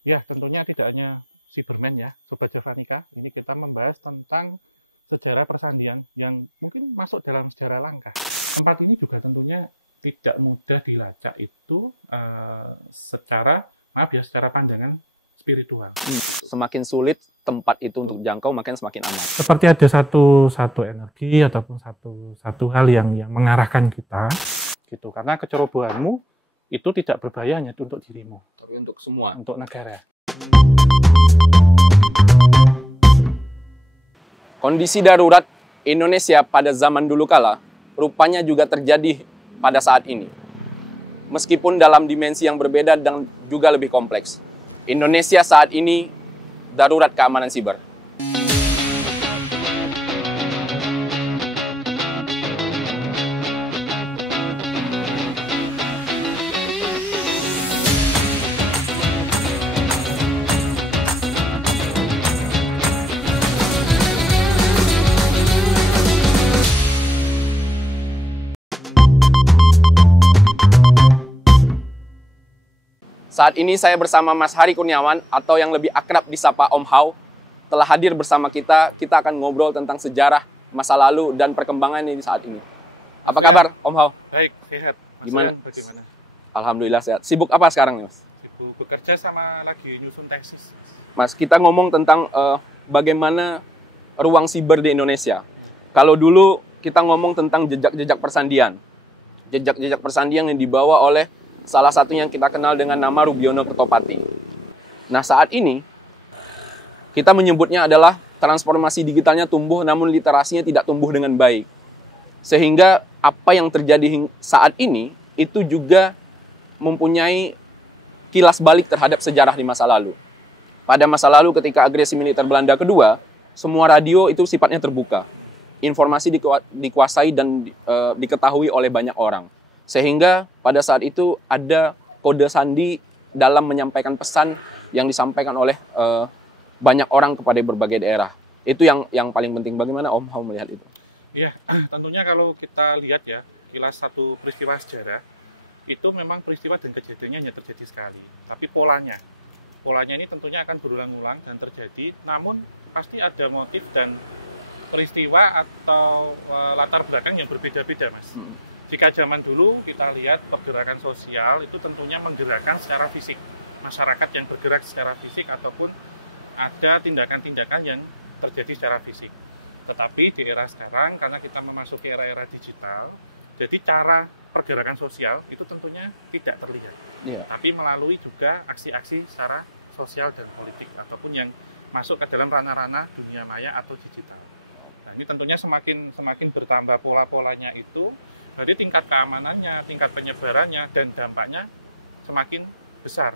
Ya, tentunya tidak hanya Cyberman ya, Sobat Javanika. Ini kita membahas tentang sejarah persandian yang mungkin masuk dalam sejarah langka. Tempat ini juga tentunya tidak mudah dilacak itu secara pandangan spiritual. Semakin sulit tempat itu untuk jangkau, makin semakin aman. Seperti ada satu energi ataupun satu hal yang mengarahkan kita, gitu. Karena kecerobohanmu itu tidak berbahaya hanya untuk dirimu, tapi untuk semua, untuk negara. Kondisi darurat Indonesia pada zaman dulu kala rupanya juga terjadi pada saat ini. Meskipun dalam dimensi yang berbeda dan juga lebih kompleks. Indonesia saat ini darurat keamanan siber. Saat ini saya bersama Mas Hari Kurniawan atau yang lebih akrab disapa Om Hao telah hadir bersama kita. Kita akan ngobrol tentang sejarah masa lalu dan perkembangan ini saat ini. Apa kabar Om Hao? Baik, sehat. Gimana? Bagaimana? Alhamdulillah sehat. Sibuk apa sekarang nih Mas? Sibuk bekerja sama lagi nyusun tesis. Mas, kita ngomong tentang bagaimana ruang siber di Indonesia. Kalau dulu kita ngomong tentang jejak-jejak persandian. Jejak-jejak persandian yang dibawa oleh salah satunya yang kita kenal dengan nama Rubiono Kertopati. Nah, saat ini kita menyebutnya adalah transformasi digitalnya tumbuh namun literasinya tidak tumbuh dengan baik. Sehingga apa yang terjadi saat ini itu juga mempunyai kilas balik terhadap sejarah di masa lalu. Pada masa lalu ketika agresi militer Belanda kedua, semua radio itu sifatnya terbuka. Informasi dikuasai dan diketahui oleh banyak orang. Sehingga pada saat itu ada kode sandi dalam menyampaikan pesan yang disampaikan oleh banyak orang kepada berbagai daerah. Itu yang paling penting. Bagaimana Om Hao melihat itu? Iya, tentunya kalau kita lihat ya, kilas satu peristiwa sejarah, itu memang peristiwa dan kejadiannya hanya terjadi sekali. Tapi polanya ini tentunya akan berulang-ulang dan terjadi, namun pasti ada motif dan peristiwa atau latar belakang yang berbeda-beda, Mas. Jika zaman dulu kita lihat pergerakan sosial itu tentunya menggerakkan secara fisik. Masyarakat yang bergerak secara fisik ataupun ada tindakan-tindakan yang terjadi secara fisik. Tetapi di era sekarang karena kita memasuki era-era digital, jadi cara pergerakan sosial itu tentunya tidak terlihat. Yeah. Tapi melalui juga aksi-aksi secara sosial dan politik ataupun yang masuk ke dalam ranah-ranah dunia maya atau digital. Nah, ini tentunya semakin bertambah pola-polanya itu. Jadi tingkat keamanannya, tingkat penyebarannya, dan dampaknya semakin besar.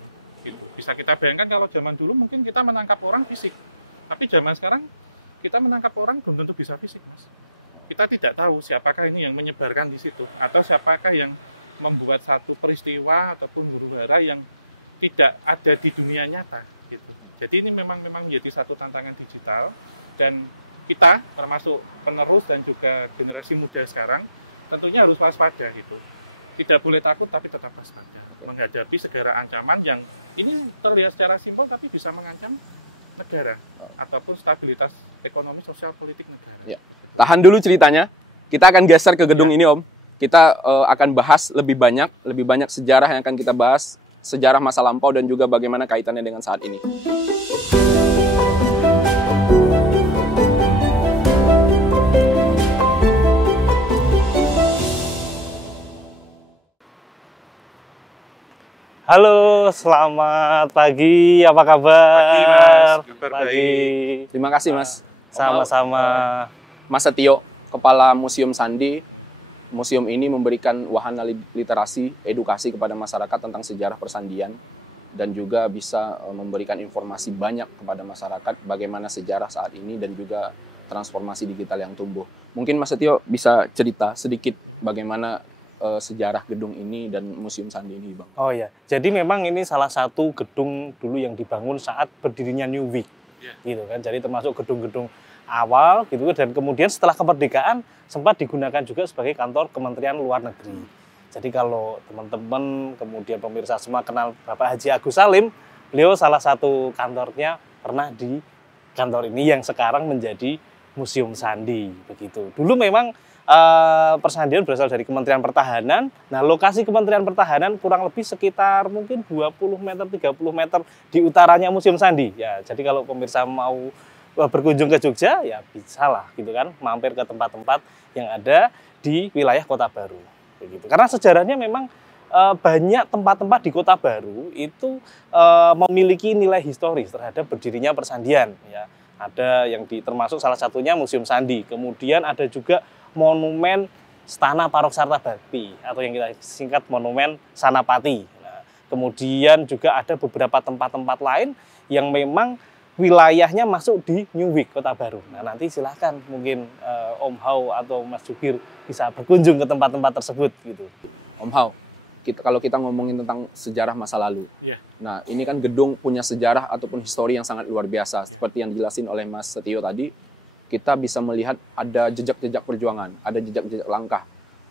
Bisa kita bayangkan kalau zaman dulu mungkin kita menangkap orang fisik. Tapi zaman sekarang kita menangkap orang belum tentu bisa fisik, Mas. Kita tidak tahu siapakah ini yang menyebarkan di situ. Atau siapakah yang membuat satu peristiwa ataupun huru-hara yang tidak ada di dunia nyata. Gitu. Jadi ini memang menjadi satu tantangan digital. Dan kita termasuk penerus dan juga generasi muda sekarang tentunya harus waspada gitu. Tidak boleh takut tapi tetap waspada. Menghadapi segala ancaman yang ini terlihat secara simpel tapi bisa mengancam negara ataupun stabilitas ekonomi sosial politik negara. Ya. Tahan dulu ceritanya. Kita akan geser ke gedung ini Om. Kita akan bahas lebih banyak sejarah yang akan kita bahas, sejarah masa lampau dan juga bagaimana kaitannya dengan saat ini. Halo, selamat pagi. Apa kabar? Pagi, Mas. Kabar baik. Terima kasih, Mas. Sama-sama. Mas Setio, Kepala Museum Sandi. Museum ini memberikan wahana literasi, edukasi kepada masyarakat tentang sejarah persandian dan juga bisa memberikan informasi banyak kepada masyarakat bagaimana sejarah saat ini dan juga transformasi digital yang tumbuh. Mungkin Mas Setio bisa cerita sedikit bagaimana sejarah gedung ini dan Museum Sandi ini, Bang. Oh ya, jadi memang ini salah satu gedung dulu yang dibangun saat berdirinya New Week, gitu kan. Jadi termasuk gedung-gedung awal, gitu. Dan kemudian setelah kemerdekaan sempat digunakan juga sebagai kantor Kementerian Luar Negeri. Jadi kalau teman-teman kemudian pemirsa semua kenal Bapak Haji Agus Salim, beliau salah satu kantornya pernah di kantor ini yang sekarang menjadi Museum Sandi begitu. Dulu memang Persandian berasal dari Kementerian Pertahanan. Nah, lokasi Kementerian Pertahanan kurang lebih sekitar mungkin 20 meter, 30 meter di utaranya Museum Sandi. Ya, jadi kalau pemirsa mau berkunjung ke Jogja, ya bisa lah gitu kan, mampir ke tempat-tempat yang ada di wilayah Kota Baru. Begitu. Karena sejarahnya memang banyak tempat-tempat di Kota Baru itu memiliki nilai historis terhadap berdirinya Persandian. Ya. Ada yang termasuk salah satunya Museum Sandi. Kemudian ada juga monumen Stana Paroksarta Bakti atau yang kita singkat monumen Sanapati. Nah, kemudian juga ada beberapa tempat-tempat lain yang memang wilayahnya masuk di Newwick Kota Baru. Nah, nanti silahkan mungkin Om Hao atau Mas Jubir bisa berkunjung ke tempat-tempat tersebut gitu. Om Hao, kalau kita ngomongin tentang sejarah masa lalu, nah ini kan gedung punya sejarah ataupun histori yang sangat luar biasa. Seperti yang dijelasin oleh Mas Setio tadi, kita bisa melihat ada jejak-jejak perjuangan, ada jejak-jejak langkah.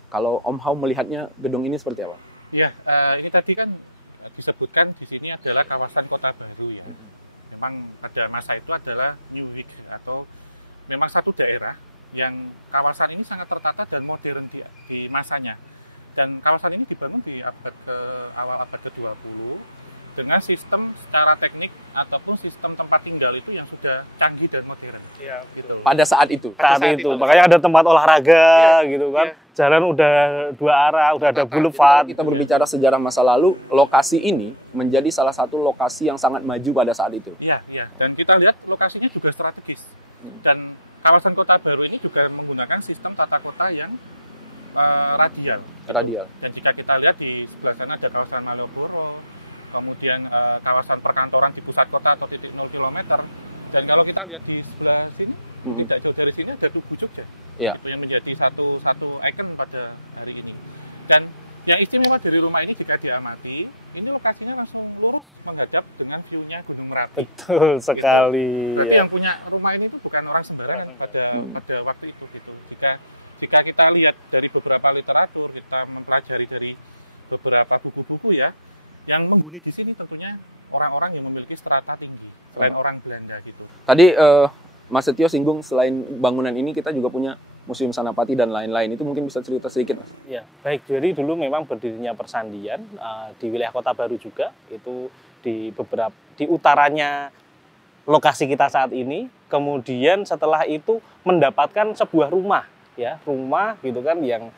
Kalau Om Hao melihatnya gedung ini seperti apa? Ya, ini tadi kan disebutkan di sini adalah kawasan Kota Baru ya. Memang pada masa itu adalah Newwick atau memang satu daerah yang kawasan ini sangat tertata dan modern di masanya. Dan kawasan ini dibangun di awal abad ke-20 dengan sistem secara teknik ataupun sistem tempat tinggal itu yang sudah canggih dan modern. Ya, gitu. Pada saat itu. Makanya ada tempat olahraga gitu kan. Jalan udah dua arah, udah ada boulevard. Kita berbicara sejarah masa lalu, lokasi ini menjadi salah satu lokasi yang sangat maju pada saat itu. Iya. Dan kita lihat lokasinya juga strategis. Dan kawasan Kota Baru ini juga menggunakan sistem tata kota yang radial. Dan jika kita lihat di sebelah sana ada kawasan Malioboro, kemudian kawasan perkantoran di pusat kota atau titik 0 km. Dan kalau kita lihat di sebelah sini, tidak jauh dari sini ada Tugu Jogja. Itu yang menjadi satu ikon pada hari ini. Dan yang istimewa dari rumah ini jika diamati, ini lokasinya langsung lurus menghadap dengan view-nya Gunung Merapi. Betul sekali. Gitu. Berarti yang punya rumah ini itu bukan orang sembarangan pada waktu itu gitu. Jika kita lihat dari beberapa literatur, kita mempelajari dari beberapa buku-buku ya, yang menghuni di sini tentunya orang-orang yang memiliki strata tinggi, selain orang Belanda gitu. Tadi Mas Setio singgung selain bangunan ini kita juga punya Museum Sanapati dan lain-lain. Itu mungkin bisa cerita sedikit, Mas? Ya, baik. Jadi dulu memang berdirinya Persandian di wilayah Kota Baru juga, itu di utaranya lokasi kita saat ini. Kemudian setelah itu mendapatkan sebuah rumah gitu kan yang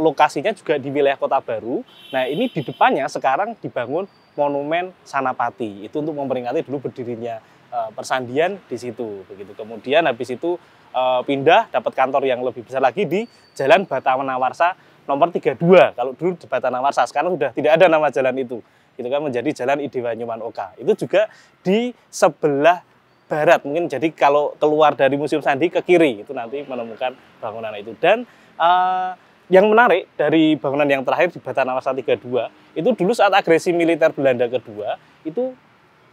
lokasinya juga di wilayah Kota Baru. Nah, ini di depannya sekarang dibangun monumen Sanapati. Itu untuk memperingati dulu berdirinya Persandian di situ begitu. Kemudian habis itu pindah dapat kantor yang lebih besar lagi di Jalan Batavanawarsa nomor 32. Kalau dulu di Batavanawarsa, sekarang sudah tidak ada nama jalan itu. Itu kan menjadi Jalan Idewa Nyoman Oka. Itu juga di sebelah barat, mungkin jadi kalau keluar dari Museum Sandi ke kiri itu nanti menemukan bangunan itu. Dan yang menarik dari bangunan yang terakhir di Batavanawarsa 32 itu dulu saat agresi militer Belanda kedua itu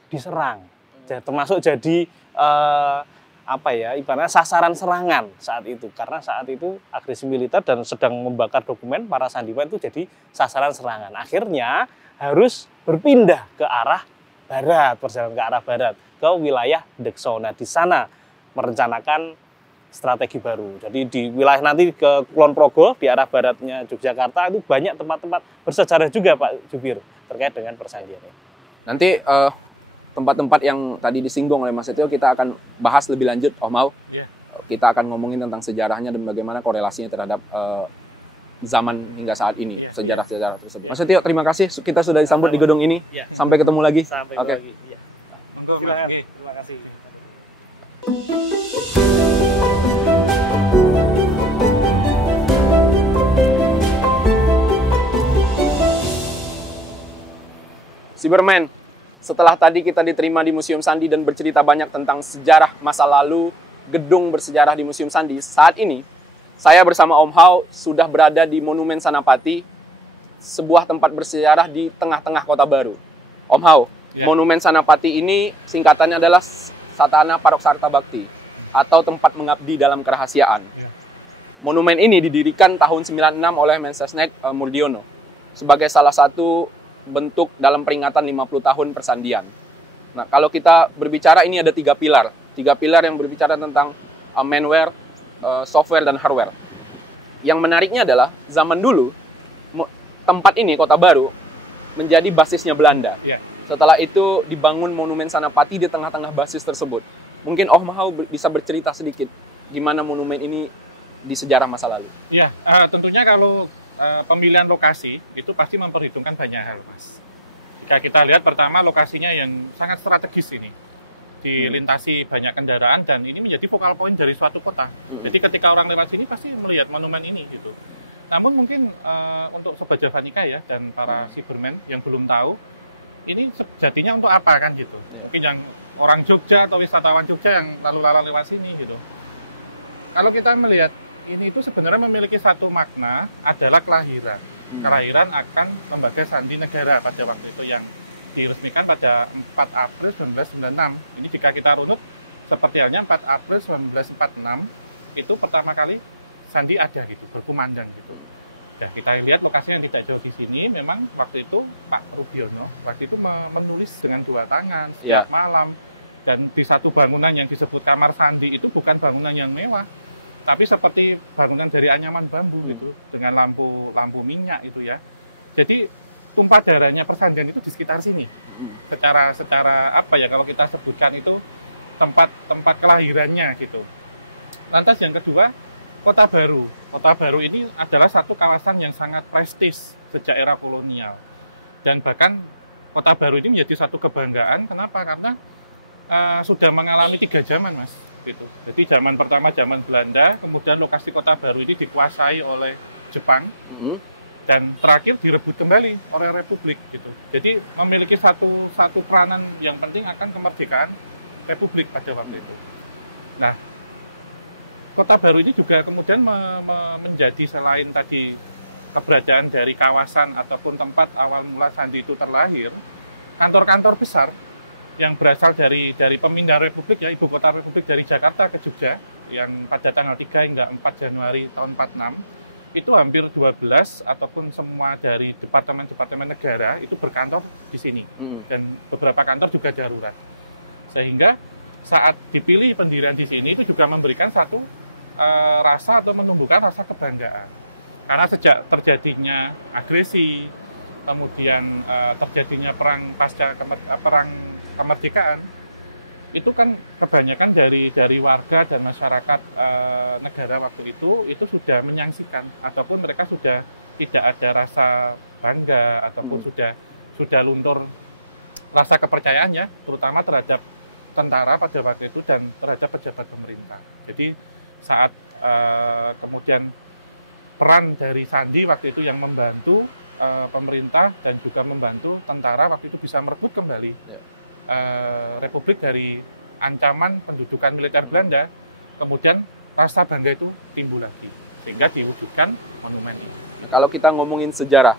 diserang, termasuk jadi ibaratnya sasaran serangan saat itu, karena saat itu agresi militer dan sedang membakar dokumen para sandiwan itu jadi sasaran serangan. Akhirnya harus berpindah ke arah barat, perjalanan ke arah barat ke wilayah Dekso. Nah, di sana merencanakan strategi baru. Jadi di wilayah nanti ke Kulon Progo di arah baratnya Yogyakarta itu banyak tempat-tempat bersejarah juga Pak Jubir terkait dengan Persandian. Nanti tempat-tempat yang tadi disinggung oleh Mas Setio kita akan bahas lebih lanjut, Om Hao. Kita akan ngomongin tentang sejarahnya dan bagaimana korelasinya terhadap zaman hingga saat ini, sejarah-sejarah tersebut. Mas Setio, terima kasih kita sudah disambut di gedung ini. Sampai ketemu lagi. Lagi. Silakan. Terima kasih. Cyberman, setelah tadi kita diterima di Museum Sandi dan bercerita banyak tentang sejarah masa lalu gedung bersejarah di Museum Sandi, saat ini saya bersama Om Hao sudah berada di Monumen Sanapati, sebuah tempat bersejarah di tengah-tengah Kota Baru. Om Hao, Monumen Sanapati ini singkatannya adalah Stana Paroksarta Bakti atau tempat mengabdi dalam kerahasiaan. Monumen ini didirikan tahun 96 oleh Mensesnek Murdiono sebagai salah satu bentuk dalam peringatan 50 tahun persandian. Nah, kalau kita berbicara ini ada 3 pilar. 3 pilar yang berbicara tentang manware, software, dan hardware. Yang menariknya adalah zaman dulu, tempat ini, Kota Baru, menjadi basisnya Belanda. Yeah. Setelah itu dibangun Monumen Sanapati di tengah-tengah basis tersebut. Mungkin Om Hao bisa bercerita sedikit gimana monumen ini di sejarah masa lalu. Ya, tentunya kalau pemilihan lokasi itu pasti memperhitungkan banyak hal, Mas. Jika kita lihat pertama lokasinya yang sangat strategis ini, dilintasi banyak kendaraan dan ini menjadi focal point dari suatu kota. Jadi ketika orang lewat sini pasti melihat monumen ini gitu. Namun mungkin untuk Sobat Javanika ya dan para Cybermen yang belum tahu, ini sejatinya untuk apa kan gitu. Mungkin yang orang Jogja atau wisatawan Jogja yang lalu-lalang lewat sini gitu. Kalau kita melihat ini itu sebenarnya memiliki satu makna adalah kelahiran. Kelahiran akan lembaga sandi negara pada waktu itu yang diresmikan pada 4 April 1996. Ini jika kita runut seperti halnya 4 April 1946 itu pertama kali sandi ada gitu, berkumandang gitu. Ya, kita lihat lokasinya yang tidak jauh di sini, memang waktu itu Pak Rubiono waktu itu menulis dengan 2 tangan setiap malam, dan di satu bangunan yang disebut kamar sandi itu bukan bangunan yang mewah, tapi seperti bangunan dari anyaman bambu gitu, dengan lampu minyak itu ya. Jadi tumpah darahnya persandian itu di sekitar sini. Secara apa ya kalau kita sebutkan itu tempat kelahirannya gitu. Lantas yang kedua, Kota Baru. Kota Baru ini adalah satu kawasan yang sangat prestis sejak era kolonial. Dan bahkan Kota Baru ini menjadi satu kebanggaan. Kenapa? Karena sudah mengalami 3 zaman, Mas. Gitu. Jadi zaman pertama zaman Belanda, kemudian lokasi Kota Baru ini dikuasai oleh Jepang, dan terakhir direbut kembali oleh Republik. Gitu. Jadi memiliki satu peranan yang penting akan kemerdekaan Republik pada waktu itu. Nah, Kota Baru ini juga kemudian menjadi selain tadi keberadaan dari kawasan ataupun tempat awal mula sandi itu terlahir, kantor-kantor besar yang berasal dari pemindahan Republik ya, ibu kota Republik dari Jakarta ke Jogja yang pada tanggal 3 hingga 4 Januari tahun 46 itu hampir 12 ataupun semua dari departemen-departemen negara itu berkantor di sini. Dan beberapa kantor juga darurat. Sehingga saat dipilih pendirian di sini itu juga memberikan satu rasa atau menumbuhkan rasa kebanggaan. Karena sejak terjadinya agresi, kemudian terjadinya perang pasca perang kemerdekaan, itu kan kebanyakan dari warga dan masyarakat negara waktu itu sudah menyaksikan ataupun mereka sudah tidak ada rasa bangga ataupun sudah luntur rasa kepercayaannya, terutama terhadap tentara pada waktu itu dan terhadap pejabat pemerintah. Jadi saat kemudian peran dari sandi waktu itu yang membantu pemerintah dan juga membantu tentara waktu itu bisa merebut kembali Republik dari ancaman pendudukan militer Belanda, kemudian rasa bangga itu timbul lagi sehingga diwujudkan monumen ini. Nah, kalau kita ngomongin sejarah,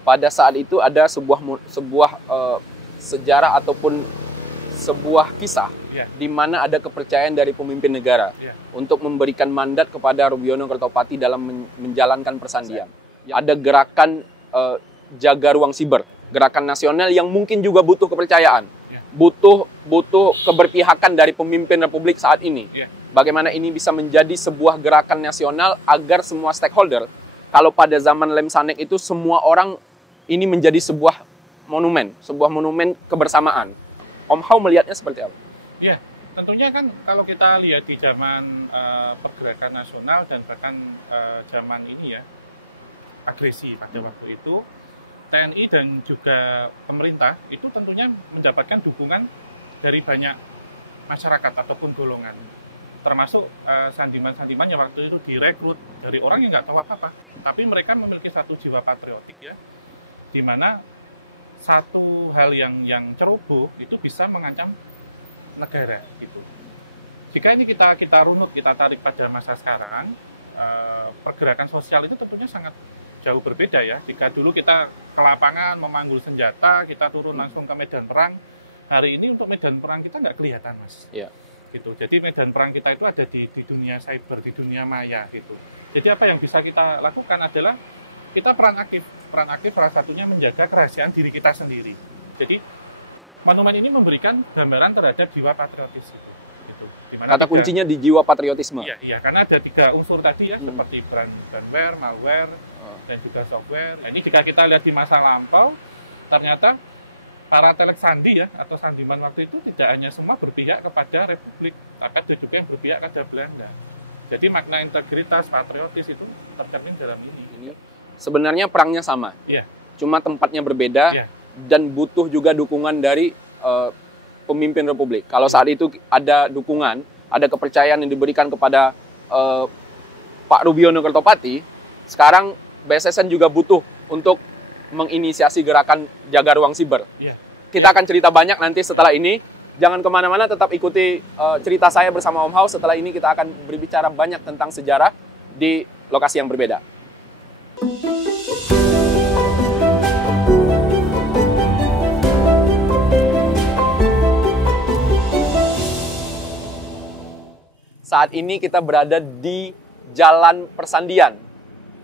pada saat itu ada sebuah sejarah ataupun sebuah kisah di mana ada kepercayaan dari pemimpin negara untuk memberikan mandat kepada Rubiono Kertopati dalam menjalankan persandian. Ada gerakan jaga ruang siber, gerakan nasional yang mungkin juga butuh kepercayaan, butuh keberpihakan dari pemimpin Republik saat ini. Bagaimana ini bisa menjadi sebuah gerakan nasional agar semua stakeholder, kalau pada zaman Lem Sanek itu semua orang ini menjadi sebuah monumen kebersamaan. Om Hao melihatnya seperti apa? Ya, tentunya kan kalau kita lihat di zaman pergerakan nasional dan bahkan zaman ini ya, agresi pada waktu itu, TNI dan juga pemerintah itu tentunya mendapatkan dukungan dari banyak masyarakat ataupun golongan, termasuk sandiman-sandiman yang waktu itu direkrut dari orang yang nggak tahu apa-apa, tapi mereka memiliki satu jiwa patriotik ya, di mana satu hal yang ceroboh itu bisa mengancam negara gitu. Jika ini kita runut, kita tarik pada masa sekarang, pergerakan sosial itu tentunya sangat jauh berbeda ya. Jika dulu kita ke lapangan memanggul senjata, kita turun langsung ke medan perang. Hari ini untuk medan perang kita nggak kelihatan, Mas. Gitu. Jadi medan perang kita itu ada di dunia cyber, di dunia maya gitu. Jadi apa yang bisa kita lakukan adalah kita peran aktif peran aktif salah satunya menjaga kerahasiaan diri kita sendiri. Jadi monumen ini memberikan gambaran terhadap jiwa patriotis. Gitu. Kata kuncinya di jiwa patriotisme. Iya, karena ada 3 unsur tadi ya, seperti brandware, malware, dan juga software. Nah, ini jika kita lihat di masa lampau, ternyata para telek sandi ya atau sandiman waktu itu tidak hanya semua berpihak kepada Republik, tapi ada juga yang berpihak kepada Belanda. Jadi makna integritas patriotis itu tercermin dalam ini. Sebenarnya perangnya sama, cuma tempatnya berbeda dan butuh juga dukungan dari pemimpin Republik. Kalau saat itu ada dukungan, ada kepercayaan yang diberikan kepada Pak Rubiono Kertopati, sekarang BSSN juga butuh untuk menginisiasi gerakan jaga ruang siber. Kita akan cerita banyak nanti setelah ini. Jangan kemana-mana, tetap ikuti cerita saya bersama Om Hao. Setelah ini kita akan berbicara banyak tentang sejarah di lokasi yang berbeda. Saat ini kita berada di Jalan Persandian,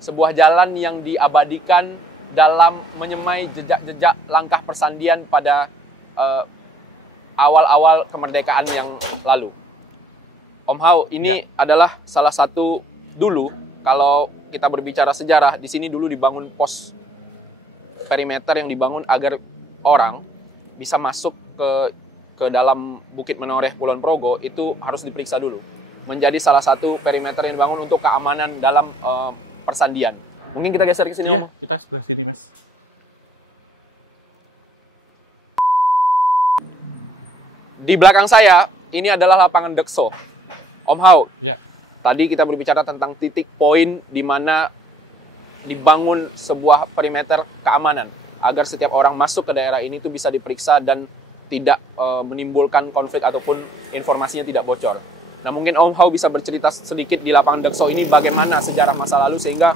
sebuah jalan yang diabadikan dalam menyemai jejak-jejak langkah persandian pada awal-awal kemerdekaan yang lalu. Om Hao, ini adalah salah satu dulu, kalau kita berbicara sejarah, di sini dulu dibangun pos perimeter yang dibangun agar orang bisa masuk ke dalam Bukit Menoreh Kulon Progo, itu harus diperiksa dulu. Menjadi salah satu perimeter yang dibangun untuk keamanan dalam persandian. Mungkin kita geser ke sini, Om. Kita sebelah sini, Mas. Di belakang saya, ini adalah lapangan Dekso. Om Hao, tadi kita berbicara tentang titik poin di mana dibangun sebuah perimeter keamanan agar setiap orang masuk ke daerah ini itu bisa diperiksa dan tidak menimbulkan konflik ataupun informasinya tidak bocor. Nah, mungkin Om Hao bisa bercerita sedikit di lapangan Dekso ini bagaimana sejarah masa lalu sehingga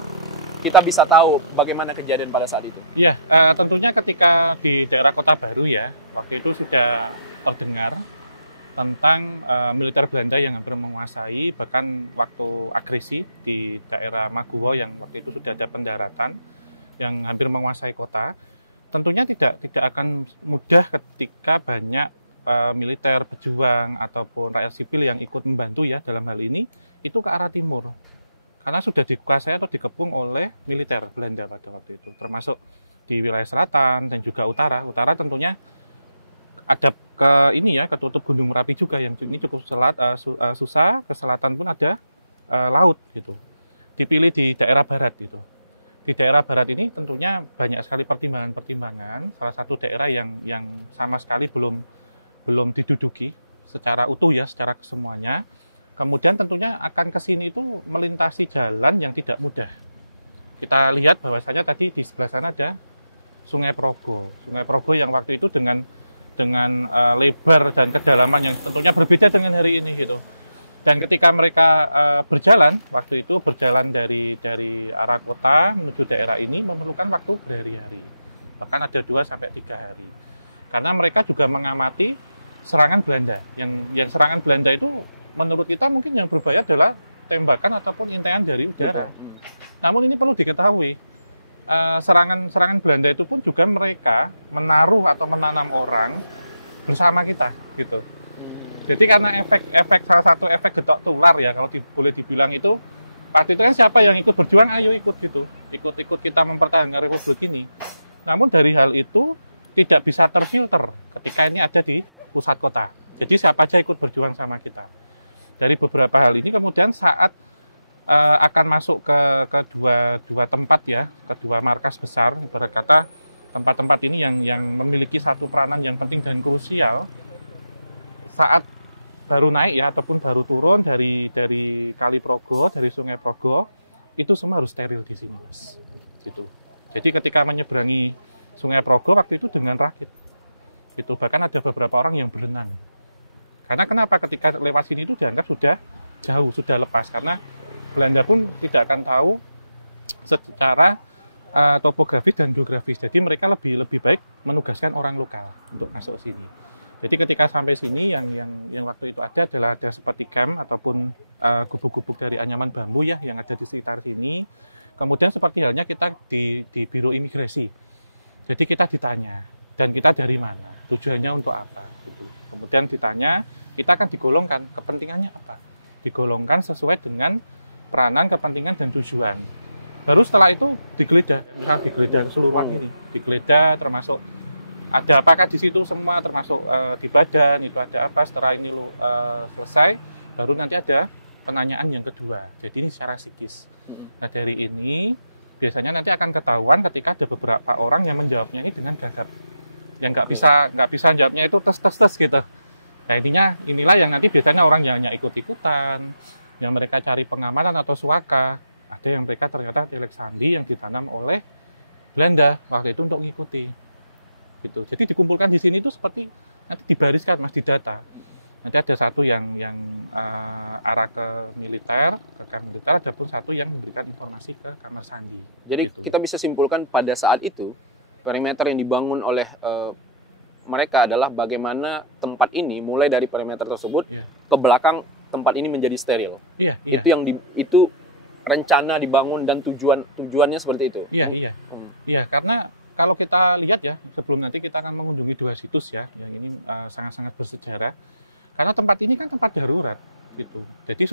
kita bisa tahu bagaimana kejadian pada saat itu. Iya, tentunya ketika di daerah Kota Baru ya, waktu itu sudah terdengar tentang militer Belanda yang hampir menguasai, bahkan waktu agresi di daerah Maguwo yang waktu itu sudah ada pendaratan yang hampir menguasai kota. Tentunya tidak akan mudah ketika banyak militer berjuang ataupun rakyat sipil yang ikut membantu ya dalam hal ini itu ke arah timur. Karena sudah dikuasai atau dikepung oleh militer Belanda pada waktu itu, termasuk di wilayah selatan dan juga utara. Utara tentunya ada ketutup Gunung Merapi juga yang ini cukup susah. Ke selatan pun ada laut gitu. Dipilih di daerah barat gitu. Di daerah barat ini tentunya banyak sekali pertimbangan. Salah satu daerah yang sama sekali belum diduduki secara utuh ya, secara kesemuanya. Kemudian tentunya akan ke sini itu melintasi jalan yang tidak mudah. Kita lihat bahwasanya tadi di sebelah sana ada Sungai Progo. Sungai Progo yang waktu itu dengan lebar dan kedalaman yang tentunya berbeda dengan hari ini gitu. Dan ketika mereka berjalan dari arah kota menuju daerah ini memerlukan waktu berhari-hari. Bahkan ada 2-3 hari. Karena mereka juga mengamati serangan Belanda. Yang serangan Belanda itu menurut kita mungkin yang berbahaya adalah tembakan ataupun intean dari udara. Namun ini perlu diketahui, serangan Belanda itu pun juga mereka menaruh atau menanam orang bersama kita, gitu. Jadi karena efek salah satu efek getok tular ya, kalau boleh dibilang itu, waktu itu kan siapa yang ikut berjuang, ayo ikut gitu, ikut kita mempertahankan Republik ini. Namun dari hal itu tidak bisa terfilter ketika ini ada di pusat kota. Jadi siapa aja ikut berjuang sama kita. Dari beberapa hal ini kemudian saat akan masuk ke dua tempat ya, kedua markas besar, ibarat kata tempat-tempat ini yang memiliki satu peranan yang penting dan krusial. Saat baru naik ya ataupun baru turun dari Kali Progo, dari Sungai Progo, itu semua harus steril di sini, Mas. Gitu. Jadi ketika menyeberangi Sungai Progo waktu itu dengan rakit. Itu bahkan ada beberapa orang yang berenang. Karena kenapa ketika lewat sini itu dianggap sudah jauh, sudah lepas. Karena Belanda pun tidak akan tahu secara topografis dan geografis. Jadi mereka lebih baik menugaskan orang lokal untuk masuk sini. Jadi ketika sampai sini yang waktu itu ada seperti camp ataupun gubuk-gubuk dari anyaman bambu ya yang ada di sekitar ini. Kemudian seperti halnya kita di Biro Imigrasi. Jadi kita ditanya, dan kita dari mana, tujuannya untuk apa. Kemudian ditanya, kita akan digolongkan kepentingannya apa. Digolongkan sesuai dengan peranan, kepentingan, dan tujuan. Baru setelah itu digeledah keseluruhan ini. Digeledah termasuk ada apakah di situ semua, termasuk di badan itu ada apa. Setelah ini selesai, baru nanti ada penanyaan yang kedua. Jadi ini secara psikis. Nah dari ini biasanya nanti akan ketahuan ketika ada beberapa orang yang menjawabnya ini dengan gagap, yang nggak bisa jawabnya itu tes gitu. Nah inilah yang nanti biasanya orang yang hanya ikut-ikutan, yang mereka cari pengamanan atau suaka. Ada yang mereka ternyata telek sandi yang ditanam oleh Belanda waktu itu untuk mengikuti. Gitu. Jadi dikumpulkan di sini itu seperti nanti dibariskan mas, didata. Nanti ada satu yang arah ke militer, ada pun satu yang memberikan informasi ke kamar sandi. Jadi gitu. Kita bisa simpulkan pada saat itu perimeter yang dibangun oleh mereka adalah bagaimana tempat ini mulai dari perimeter tersebut ke belakang tempat ini menjadi steril. Itu yang itu rencana dibangun dan tujuannya seperti itu. Iya, karena kalau kita lihat ya, sebelum nanti kita akan mengunjungi 2 situs ya, yang ini sangat-sangat bersejarah. Karena tempat ini kan tempat darurat, gitu. Jadi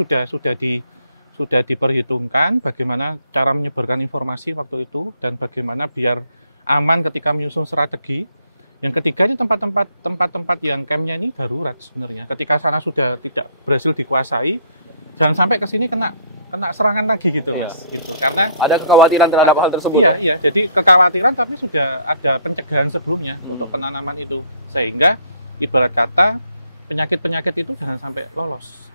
sudah diperhitungkan bagaimana cara menyebarkan informasi waktu itu dan bagaimana biar aman ketika menyusun strategi. Yang ketiga ini tempat-tempat yang campnya ini darurat sebenarnya. Ketika sana sudah tidak berhasil dikuasai, jangan sampai ke sini kena serangan lagi gitu. Iya. Gitu. Karena ada kekhawatiran terhadap hal tersebut. Iya, jadi kekhawatiran tapi sudah ada pencegahan sebelumnya untuk penanaman itu. Sehingga ibarat kata penyakit-penyakit itu jangan sampai lolos.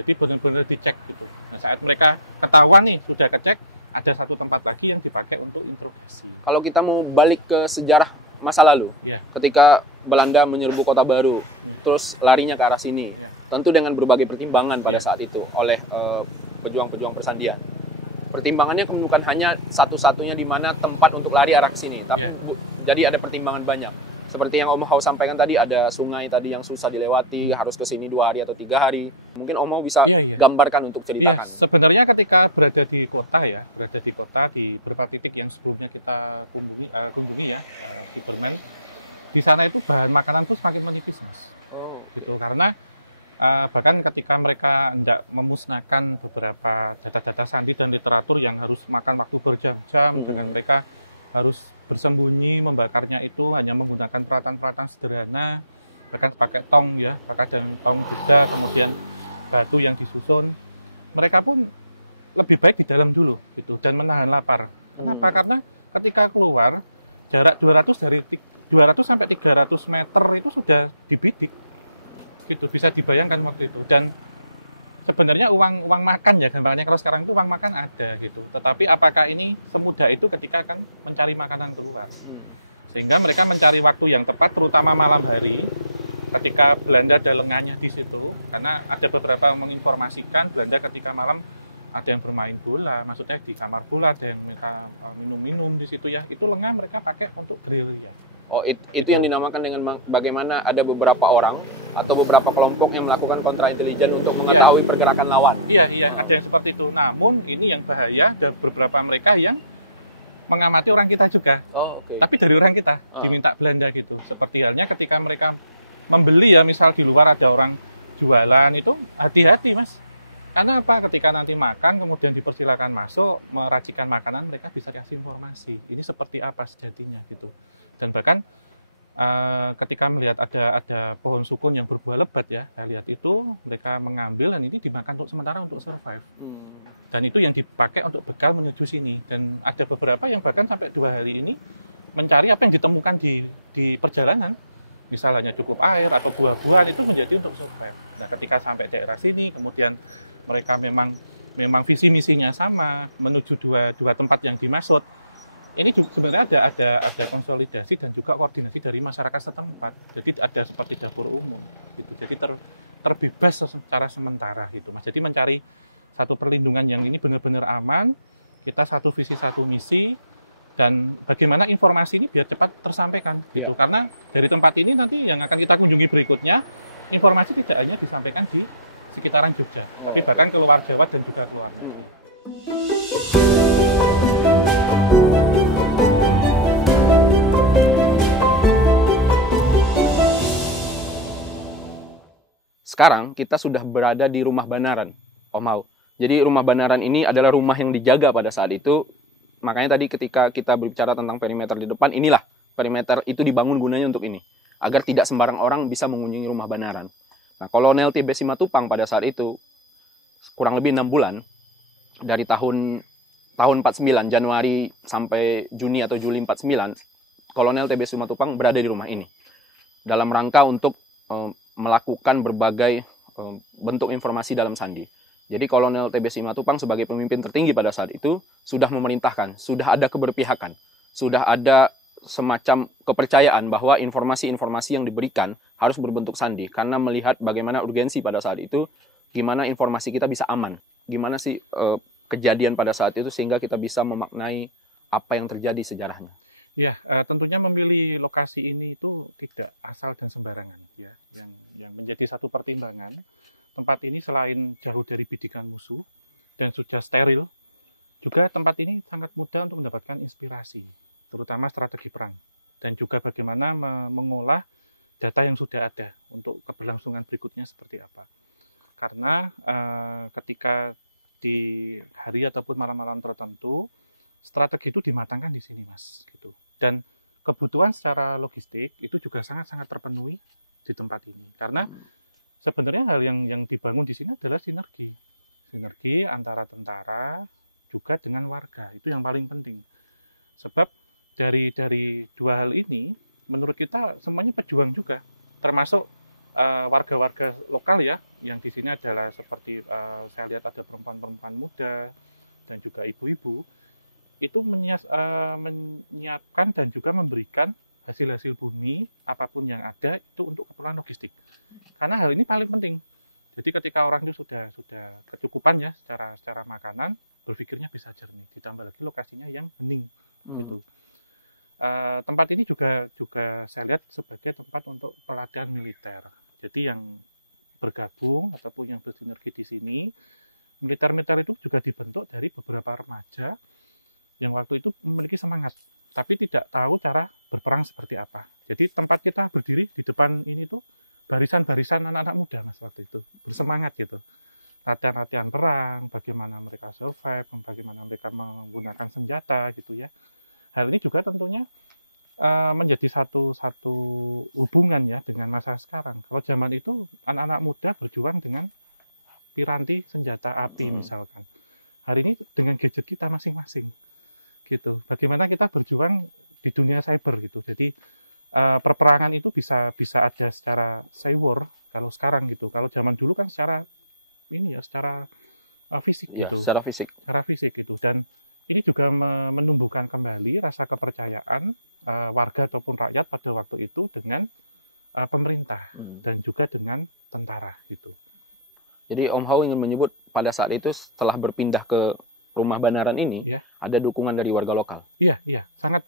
Jadi benar-benar dicek gitu. Nah, saat mereka ketahuan nih sudah kecek, ada satu tempat lagi yang dipakai untuk interogasi. Kalau kita mau balik ke sejarah masa lalu, ketika Belanda menyerbu Kota Baru, terus larinya ke arah sini, tentu dengan berbagai pertimbangan pada saat itu oleh pejuang-pejuang persandian. Pertimbangannya bukan hanya satu-satunya di mana tempat untuk lari arah ke sini, tapi jadi ada pertimbangan banyak. Seperti yang Om Hao sampaikan tadi, ada sungai tadi yang susah dilewati, harus ke sini 2 hari atau 3 hari. Mungkin Om Hao bisa gambarkan untuk ceritakan. Sebenarnya ketika berada di kota di beberapa titik yang sebelumnya kita kunjungi ya, Implement, di sana itu bahan makanan tuh semakin menipis, Mas. Gitu. Karena bahkan ketika mereka tidak memusnahkan beberapa data-data sandi dan literatur yang harus makan waktu berjam-jam, dengan mereka harus bersembunyi membakarnya itu hanya menggunakan peralatan-peralatan sederhana, bahkan pakai tong ya, pakai tong juga, kemudian batu yang disusun. Mereka pun lebih baik di dalam dulu gitu dan menahan lapar. Kenapa? Karena ketika keluar jarak 200 sampai 300 meter itu sudah dibidik. Gitu, bisa dibayangkan waktu itu. Dan sebenarnya uang makan ya, gambarnya kalau sekarang itu uang makan ada gitu. Tetapi apakah ini semudah itu ketika akan mencari makanan keluar? Sehingga mereka mencari waktu yang tepat, terutama malam hari, ketika Belanda ada lengannya di situ. Karena ada beberapa yang menginformasikan Belanda ketika malam ada yang bermain bola, maksudnya di kamar bola, ada yang mereka minum-minum di situ ya. Itu lengah mereka pakai untuk gerilya. Oh, itu yang dinamakan dengan bagaimana ada beberapa orang atau beberapa kelompok yang melakukan kontra intelijen untuk mengetahui pergerakan lawan. Iya, ada yang seperti itu. Namun ini yang bahaya, dan beberapa mereka yang mengamati orang kita juga. Tapi dari orang kita diminta Belanda gitu. Seperti halnya ketika mereka membeli ya, misal di luar ada orang jualan itu, hati-hati Mas. Karena apa? Ketika nanti makan kemudian dipersilakan masuk meracikan makanan, mereka bisa kasih informasi. Ini seperti apa sejatinya gitu. Dan bahkan ketika melihat ada pohon sukun yang berbuah lebat ya, saya lihat itu mereka mengambil dan ini dimakan untuk sementara untuk survive. Dan itu yang dipakai untuk bekal menuju sini. Dan ada beberapa yang bahkan sampai 2 hari ini mencari apa yang ditemukan di perjalanan. Misalnya cukup air atau buah-buahan itu menjadi untuk survive. Nah, ketika sampai daerah sini kemudian mereka memang visi misinya sama menuju dua tempat yang dimaksud. Ini juga sebenarnya ada konsolidasi dan juga koordinasi dari masyarakat setempat. Jadi ada seperti dapur umum gitu. Jadi terbebas secara sementara gitu Mas. Jadi mencari satu perlindungan yang ini benar-benar aman, kita satu visi satu misi, dan bagaimana informasi ini biar cepat tersampaikan gitu. Karena dari tempat ini nanti yang akan kita kunjungi berikutnya, informasi tidak hanya disampaikan di sekitaran Jogja, tapi bahkan keluar Jawa dan juga keluar. Sekarang kita sudah berada di rumah Banaran, Om Hao. Jadi rumah Banaran ini adalah rumah yang dijaga pada saat itu. Makanya tadi ketika kita berbicara tentang perimeter di depan, inilah perimeter itu dibangun gunanya untuk ini. Agar tidak sembarang orang bisa mengunjungi rumah Banaran. Nah, Kolonel TB Simatupang pada saat itu, kurang lebih 6 bulan, dari tahun 49, Januari sampai Juni atau Juli 49, Kolonel TB Simatupang berada di rumah ini. Dalam rangka untuk melakukan berbagai bentuk informasi dalam sandi. Jadi Kolonel TB Simatupang sebagai pemimpin tertinggi pada saat itu sudah memerintahkan, sudah ada keberpihakan, sudah ada semacam kepercayaan bahwa informasi-informasi yang diberikan harus berbentuk sandi karena melihat bagaimana urgensi pada saat itu, gimana informasi kita bisa aman, gimana sih kejadian pada saat itu sehingga kita bisa memaknai apa yang terjadi sejarahnya. Ya, tentunya memilih lokasi ini itu tidak asal dan sembarangan, ya. Yang menjadi satu pertimbangan, tempat ini selain jauh dari bidikan musuh dan sudah steril, juga tempat ini sangat mudah untuk mendapatkan inspirasi, terutama strategi perang, dan juga bagaimana mengolah data yang sudah ada untuk keberlangsungan berikutnya seperti apa. Karena ketika di hari ataupun malam-malam tertentu, strategi itu dimatangkan di sini, Mas. Gitu. Dan kebutuhan secara logistik itu juga sangat-sangat terpenuhi di tempat ini. Karena sebenarnya hal yang dibangun di sini adalah sinergi antara tentara juga dengan warga. Itu yang paling penting. Sebab dari dua hal ini, menurut kita semuanya pejuang juga, termasuk warga-warga lokal ya, yang di sini adalah seperti saya lihat ada perempuan-perempuan muda dan juga ibu-ibu. Itu menyiapkan dan juga memberikan hasil-hasil bumi, apapun yang ada, itu untuk keperluan logistik. Karena hal ini paling penting. Jadi ketika orang itu sudah kecukupan ya secara makanan, berpikirnya bisa jernih. Ditambah lagi lokasinya yang bening. Gitu. Tempat ini juga saya lihat sebagai tempat untuk pelatihan militer. Jadi yang bergabung ataupun yang bersinergi di sini, militer-militer itu juga dibentuk dari beberapa remaja yang waktu itu memiliki semangat, tapi tidak tahu cara berperang seperti apa. Jadi tempat kita berdiri di depan ini tuh barisan-barisan anak-anak muda, Mas, waktu itu bersemangat gitu. Latihan-latihan perang, bagaimana mereka survive, bagaimana mereka menggunakan senjata gitu ya. Hal ini juga tentunya menjadi satu hubungan ya dengan masa sekarang. Kalau zaman itu anak-anak muda berjuang dengan piranti senjata api misalkan. Hari ini dengan gadget kita masing-masing. Gitu. Bagaimana kita berjuang di dunia cyber gitu. Jadi perperangan itu bisa ada secara cyber kalau sekarang gitu. Kalau zaman dulu kan secara fisik ya, gitu. Secara fisik gitu. Dan ini juga menumbuhkan kembali rasa kepercayaan warga ataupun rakyat pada waktu itu dengan pemerintah dan juga dengan tentara gitu. Jadi Om Hao ingin menyebut pada saat itu setelah berpindah ke rumah Banaran ini ya, ada dukungan dari warga lokal. Iya, sangat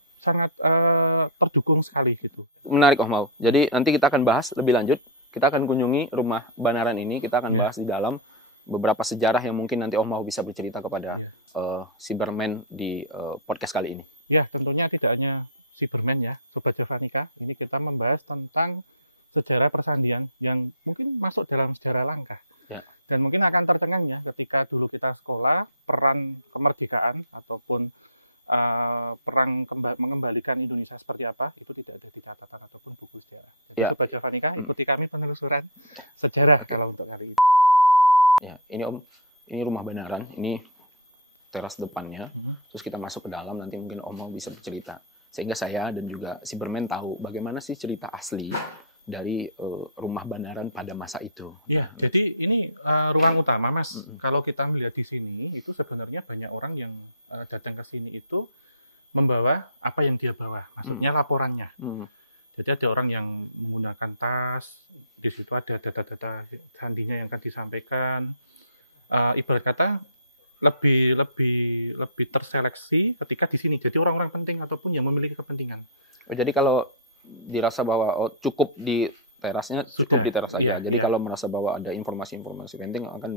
terdukung sekali gitu. Menarik Om Hao. Jadi nanti kita akan bahas lebih lanjut. Kita akan kunjungi rumah Banaran ini. Kita akan bahas di dalam beberapa sejarah yang mungkin nanti Om Hao bisa bercerita kepada Cyberman di podcast kali ini. Ya, tentunya tidak hanya Cyberman ya, Sobat Javanika. Ini kita membahas tentang sejarah persandian yang mungkin masuk dalam sejarah langka. Ya. Dan mungkin akan tercengang ya ketika dulu kita sekolah, peran kemerdekaan ataupun perang mengembalikan Indonesia seperti apa, itu tidak ada di catatan ataupun buku sejarah. Ya. Sobat Javanika, ikuti kami penelusuran sejarah kalau untuk hari ini. Ya, ini Om, ini rumah Banaran, ini teras depannya. Terus kita masuk ke dalam, nanti mungkin Om mau bisa bercerita. Sehingga saya dan juga Cyberman tahu bagaimana sih cerita asli dari rumah Banaran pada masa itu. Ya, jadi ini ruang utama, Mas. Kalau kita melihat di sini, itu sebenarnya banyak orang yang datang ke sini itu membawa apa yang dia bawa, maksudnya laporannya. Jadi ada orang yang menggunakan tas, di situ ada data-data sandinya yang akan disampaikan. Ibarat kata lebih terseleksi ketika di sini. Jadi orang-orang penting ataupun yang memiliki kepentingan. Jadi kalau dirasa bahwa cukup di terasnya cukup di teras saja. Jadi iya. kalau merasa bahwa ada informasi-informasi penting akan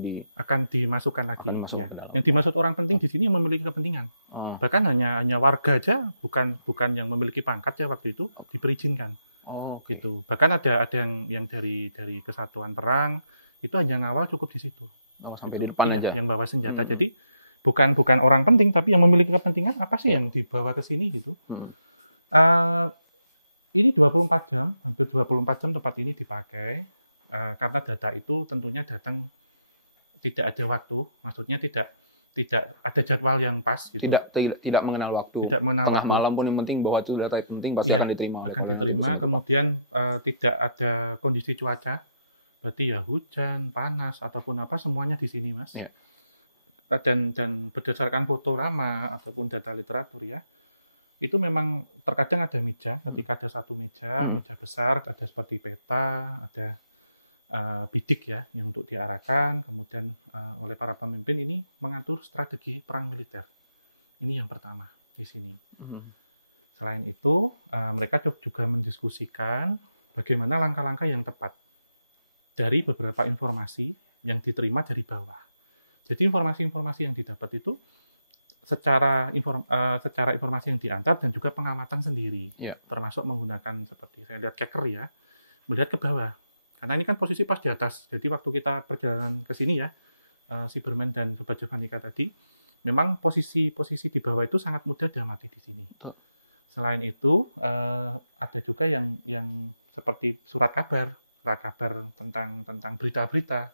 dimasukkan lagi. Akan dimasukkan ke dalam. Yang dimaksud orang penting di sini yang memiliki kepentingan. Bahkan hanya warga aja, bukan yang memiliki pangkat ya waktu itu diperizinkan. Gitu. Bahkan ada yang dari kesatuan perang itu hanya ngawal cukup di situ. Sampai di depan aja. Yang bawa senjata. Jadi bukan orang penting, tapi yang memiliki kepentingan apa sih yang dibawa ke sini gitu. Ini 24 jam, hampir 24 jam tempat ini dipakai karena data itu tentunya datang tidak ada waktu, maksudnya tidak ada jadwal yang pas. Gitu. Tidak mengenal waktu. Tengah malam pun yang penting bahwa itu data penting pasti akan diterima oleh Kolonel Tibu Simatupang. Kemudian tidak ada kondisi cuaca, berarti ya hujan, panas ataupun apa semuanya di sini mas. Yeah. Dan berdasarkan fotorama ataupun data literatur ya. Itu memang terkadang ada meja, ketika ada satu meja besar, ada seperti peta, ada bidik ya, yang untuk diarahkan, kemudian oleh para pemimpin ini mengatur strategi perang militer. Ini yang pertama di sini. Selain itu, mereka juga mendiskusikan bagaimana langkah-langkah yang tepat dari beberapa informasi yang diterima dari bawah. Jadi informasi-informasi yang didapat itu secara informasi yang diantar dan juga pengamatan sendiri, termasuk menggunakan seperti saya lihat keker ya, melihat ke bawah. Karena ini kan posisi pas di atas. Jadi waktu kita perjalanan ke sini ya, Cyberman dan Baja Vanica tadi, memang posisi di bawah itu sangat mudah diamati di sini. Selain itu ada juga yang seperti surat kabar tentang berita-berita,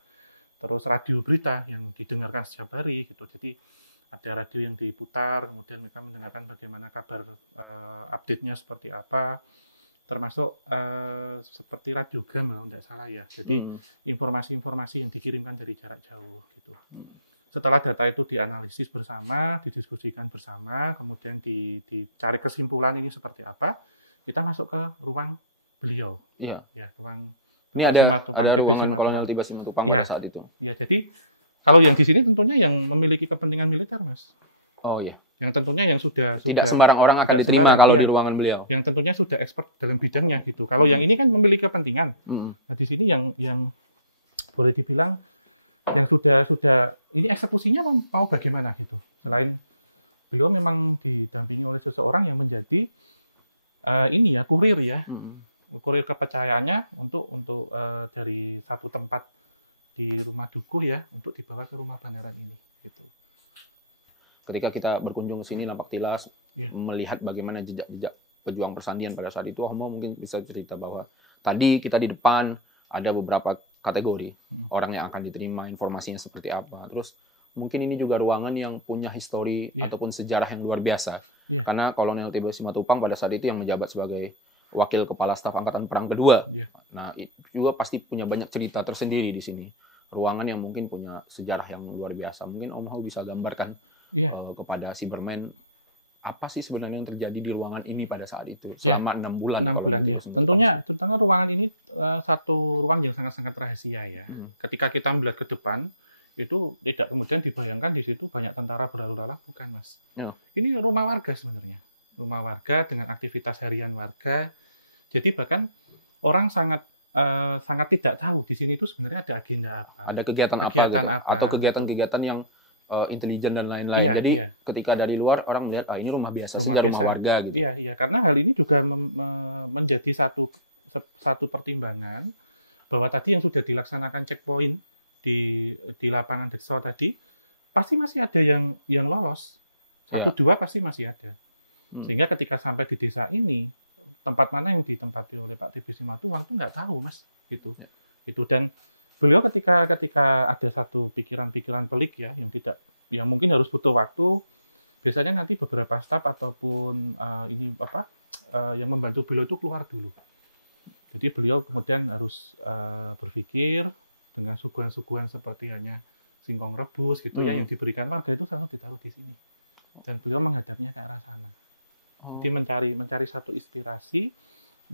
terus radio berita yang didengarkan setiap hari gitu. Jadi ada radio yang diputar, kemudian mereka mendengarkan bagaimana kabar update-nya seperti apa, termasuk seperti radiogram kalau tidak salah ya. Jadi informasi-informasi yang dikirimkan dari jarak jauh gitu. Setelah data itu dianalisis bersama, didiskusikan bersama, kemudian dicari kesimpulan ini seperti apa, kita masuk ke ruang beliau. Iya. Ya, ini ada ruangan Kolonel Tiba Simatupang pada saat itu. Ya, jadi kalau yang di sini tentunya yang memiliki kepentingan militer, Mas. Oh iya. Yang tentunya yang sudah tidak sembarang orang akan diterima kalau di ruangan beliau. Yang tentunya sudah expert dalam bidangnya gitu. Kalau yang ini kan memiliki kepentingan. Nah, di sini yang boleh dibilang ya sudah ini eksekusinya mau bagaimana gitu. Selain beliau memang didampingi oleh seseorang yang menjadi ini ya kurir ya. Kurir kepercayaannya untuk dari satu tempat di rumah dukuh ya untuk dibawa ke rumah bandaran ini gitu. Ketika kita berkunjung ke sini nampak tilas melihat bagaimana jejak-jejak pejuang persandian pada saat itu, Homo mungkin bisa cerita bahwa tadi kita di depan ada beberapa kategori orang yang akan diterima, informasinya seperti apa. Terus mungkin ini juga ruangan yang punya histori ataupun sejarah yang luar biasa. Karena Kolonel Tiba Simatupang pada saat itu yang menjabat sebagai Wakil Kepala Staf Angkatan Perang Kedua. Nah, itu juga pasti punya banyak cerita tersendiri di sini. Ruangan yang mungkin punya sejarah yang luar biasa. Mungkin Om Hao bisa gambarkan kepada Cyberman apa sih sebenarnya yang terjadi di ruangan ini pada saat itu selama 6 bulan kalau nanti tentunya ruangan ini satu ruang yang sangat-sangat rahasia ya. Ketika kita melihat ke depan itu tidak kemudian dibayangkan di situ banyak tentara berlalu lalang, bukan Mas. Ini rumah warga sebenarnya. Rumah warga dengan aktivitas harian warga. Jadi bahkan orang sangat tidak tahu di sini itu sebenarnya ada agenda apa. Ada kegiatan apa gitu atau kegiatan-kegiatan yang intelijen dan lain-lain. Jadi ketika dari luar orang melihat ini rumah biasa saja, rumah warga gitu. Iya, karena hal ini juga menjadi satu pertimbangan bahwa tadi yang sudah dilaksanakan checkpoint di lapangan Dekso tadi pasti masih ada yang lolos. 1-2 pasti masih ada. Sehingga ketika sampai di desa ini, tempat mana yang ditempati oleh Pak Tibi Simatupang itu nggak tahu, Mas, gitu. Itu dan beliau ketika ada satu pikiran-pikiran pelik ya, yang mungkin harus butuh waktu. Biasanya nanti beberapa staf ataupun yang membantu beliau itu keluar dulu. Jadi beliau kemudian harus berpikir dengan suguhan-suguhan seperti hanya singkong rebus gitu ya, yang diberikan warga itu selalu ditaruh di sini. Dan beliau menghadapnya ke arah sana. Dia mencari satu inspirasi,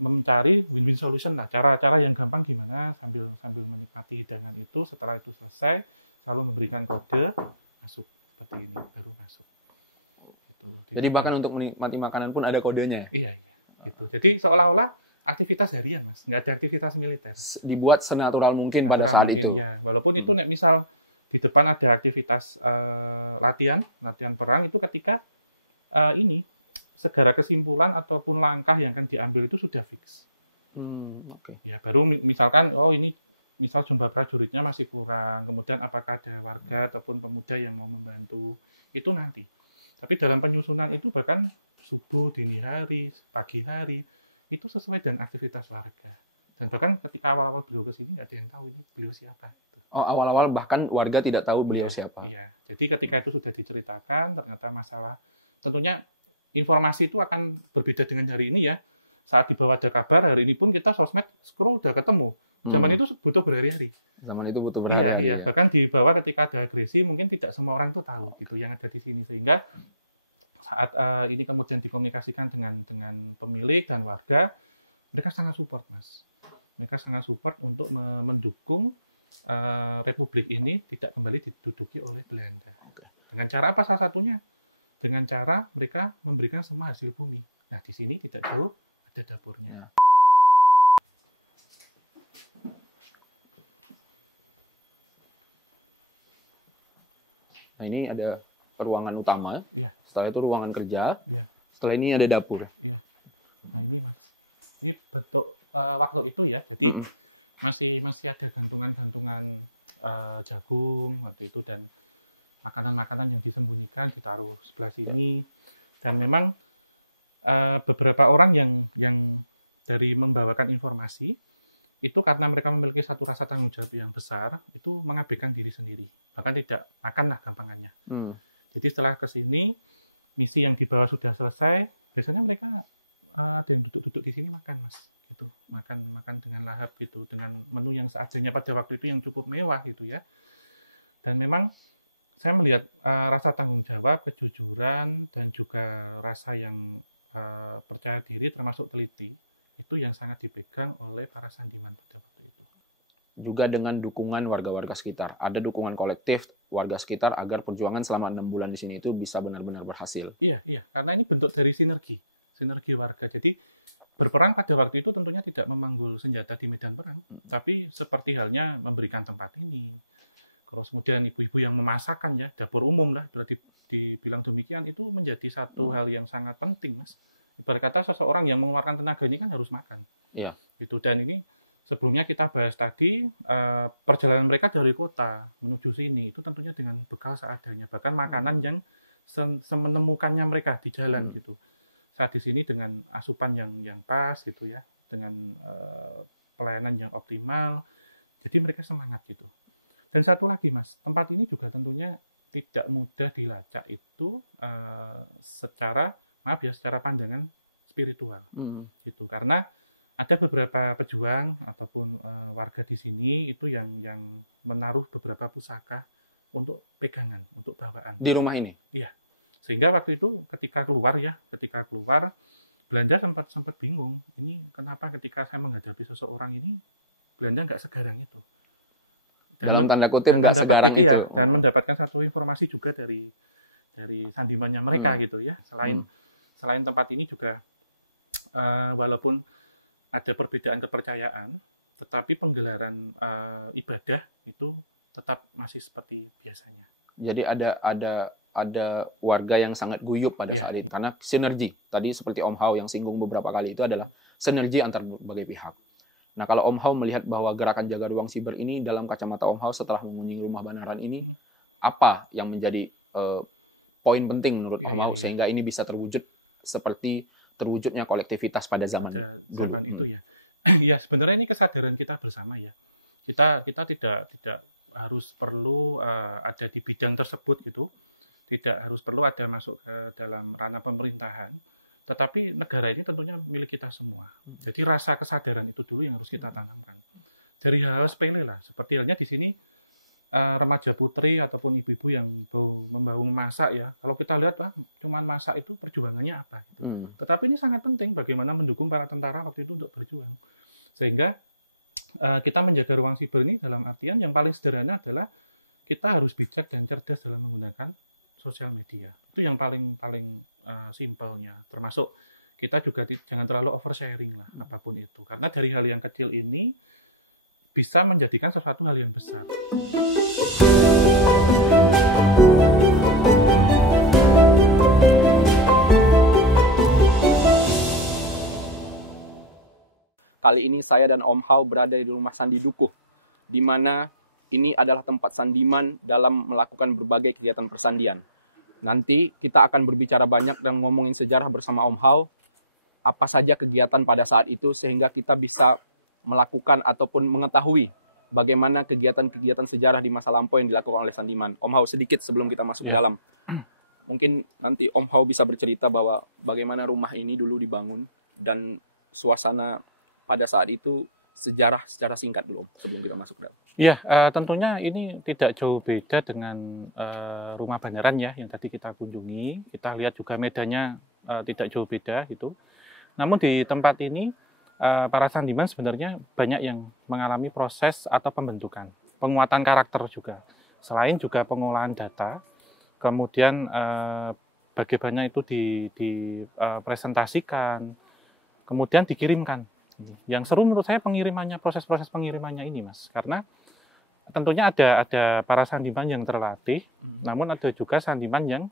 mencari win-win solution lah, cara-cara yang gampang gimana sambil menikmati hidangan itu. Setelah itu selesai, selalu memberikan kode masuk seperti ini, baru masuk. Jadi bahkan untuk menikmati makanan pun ada kodenya. Iya. Gitu. Jadi seolah-olah aktivitas harian, Mas. Nggak ada aktivitas militer. Dibuat senatural mungkin pada saat itu. Ya, walaupun itu misal di depan ada aktivitas latihan perang, itu ketika ini segala kesimpulan ataupun langkah yang akan diambil itu sudah fix. Oke. Ya, baru misalkan ini misal jumlah prajuritnya masih kurang, kemudian apakah ada warga ataupun pemuda yang mau membantu, itu nanti. Tapi dalam penyusunan itu bahkan subuh, dini hari, pagi hari, itu sesuai dengan aktivitas warga. Dan bahkan ketika awal-awal beliau ke sini, nggak ada yang tahu ini beliau siapa. Oh, awal-awal bahkan warga tidak tahu beliau siapa. Iya, jadi ketika itu sudah diceritakan, ternyata masalah, tentunya informasi itu akan berbeda dengan hari ini ya. Saat dibawa ada kabar, hari ini pun kita sosmed scroll udah ketemu. Zaman itu butuh berhari-hari. Zaman itu butuh berhari-hari ya. Bahkan di bawah ketika ada agresi, mungkin tidak semua orang itu tahu gitu yang ada di sini. Sehingga saat ini kemudian dikomunikasikan dengan pemilik dan warga, mereka sangat support, Mas. Mereka sangat support untuk mendukung Republik ini tidak kembali diduduki oleh Belanda. Dengan cara apa salah satunya? Dengan cara mereka memberikan semua hasil bumi. Nah, di sini tidak jauh ada dapurnya. Ya. Nah, ini ada ruangan utama. Setelah itu ruangan kerja. Setelah ini ada dapur. Ini bentuk waktu itu ya. Jadi masih ada gantungan-gantungan jagung waktu itu, dan makanan-makanan yang disembunyikan ditaruh sebelah sini. Dan memang beberapa orang yang dari membawakan informasi itu karena mereka memiliki satu rasa tanggung jawab yang besar, itu mengabaikan diri sendiri, bahkan tidak makanlah gampangannya. Jadi setelah kesini, misi yang dibawa sudah selesai, biasanya mereka ada yang duduk-duduk di sini makan, Mas, gitu, makan dengan lahap gitu, dengan menu yang seadanya pada waktu itu yang cukup mewah gitu ya. Dan memang saya melihat rasa tanggung jawab, kejujuran, dan juga rasa yang percaya diri termasuk teliti, itu yang sangat dipegang oleh para sandiman pada waktu itu. Juga dengan dukungan warga-warga sekitar. Ada dukungan kolektif warga sekitar agar perjuangan selama 6 bulan di sini itu bisa benar-benar berhasil. Iya, karena ini bentuk dari sinergi warga. Jadi berperang pada waktu itu tentunya tidak memanggul senjata di medan perang, tapi seperti halnya memberikan tempat ini. Terus kemudian ibu-ibu yang memasakkan ya, dapur umum lah, berarti dibilang demikian, itu menjadi satu hal yang sangat penting, Mas. Ibarat kata seseorang yang mengeluarkan tenaga ini kan harus makan. Iya. Gitu. Dan ini sebelumnya kita bahas tadi, perjalanan mereka dari kota menuju sini itu tentunya dengan bekal seadanya, bahkan makanan yang semenemukannya mereka di jalan gitu. Saat di sini dengan asupan yang pas gitu ya, dengan pelayanan yang optimal, jadi mereka semangat gitu. Dan satu lagi, Mas, tempat ini juga tentunya tidak mudah dilacak itu secara pandangan spiritual gitu, karena ada beberapa pejuang ataupun warga di sini itu yang menaruh beberapa pusaka untuk pegangan, untuk bawaan di rumah ini. Iya, sehingga waktu itu ketika keluar Belanda sempat bingung, ini kenapa ketika saya menghadapi seseorang ini Belanda nggak segarang itu. Dalam tanda kutip nggak segarang itu. Dan mendapatkan satu informasi juga dari sandimannya mereka gitu ya. Selain tempat ini juga walaupun ada perbedaan kepercayaan, tetapi penggelaran ibadah itu tetap masih seperti biasanya. Jadi ada warga yang sangat guyup pada saat itu, karena sinergi. Tadi seperti Om Hao yang singgung beberapa kali itu adalah sinergi antar berbagai pihak. Nah, kalau Om Hao melihat bahwa gerakan jaga ruang siber ini dalam kacamata Om Hao setelah mengunjungi rumah Banaran ini, apa yang menjadi poin penting menurut Om Hao sehingga ini bisa terwujud seperti terwujudnya kolektivitas pada zaman dulu? Itu ya. Ya, sebenarnya ini kesadaran kita bersama ya. Kita tidak harus perlu ada di bidang tersebut gitu. Tidak harus perlu ada masuk ke dalam ranah pemerintahan. Tetapi negara ini tentunya milik kita semua. Jadi rasa kesadaran itu dulu yang harus kita tanamkan. Dari hal sepele lah. Seperti halnya di sini remaja putri ataupun ibu-ibu yang membawa memasak ya. Kalau kita lihat cuman masak itu perjuangannya apa. Gitu. Tetapi ini sangat penting bagaimana mendukung para tentara waktu itu untuk berjuang. Sehingga kita menjaga ruang siber ini dalam artian yang paling sederhana adalah kita harus bijak dan cerdas dalam menggunakan sosial media. Itu yang paling simpelnya. Termasuk kita juga jangan terlalu oversharing lah apapun itu, karena dari hal yang kecil ini bisa menjadikan sesuatu hal yang besar. Kali ini saya dan Om Hao berada di rumah Sandi Dukuh, di mana ini adalah tempat sandiman dalam melakukan berbagai kegiatan persandian. Nanti kita akan berbicara banyak dan ngomongin sejarah bersama Om Hao, apa saja kegiatan pada saat itu, sehingga kita bisa melakukan ataupun mengetahui bagaimana kegiatan-kegiatan sejarah di masa lampau yang dilakukan oleh sandiman. Om Hao, sedikit sebelum kita masuk ke dalam. Mungkin nanti Om Hao bisa bercerita bahwa bagaimana rumah ini dulu dibangun dan suasana pada saat itu, sejarah secara singkat dulu sebelum kita masuk ke dalam. Ya, tentunya ini tidak jauh beda dengan rumah Bandaran ya yang tadi kita kunjungi. Kita lihat juga medannya tidak jauh beda gitu. Namun di tempat ini para sandiman sebenarnya banyak yang mengalami proses atau pembentukan, penguatan karakter juga. Selain juga pengolahan data, kemudian bagaimana itu dipresentasikan, kemudian dikirimkan. Yang seru menurut saya pengirimannya, proses-proses pengirimannya ini, Mas, karena tentunya ada para sandiman yang terlatih, namun ada juga sandiman yang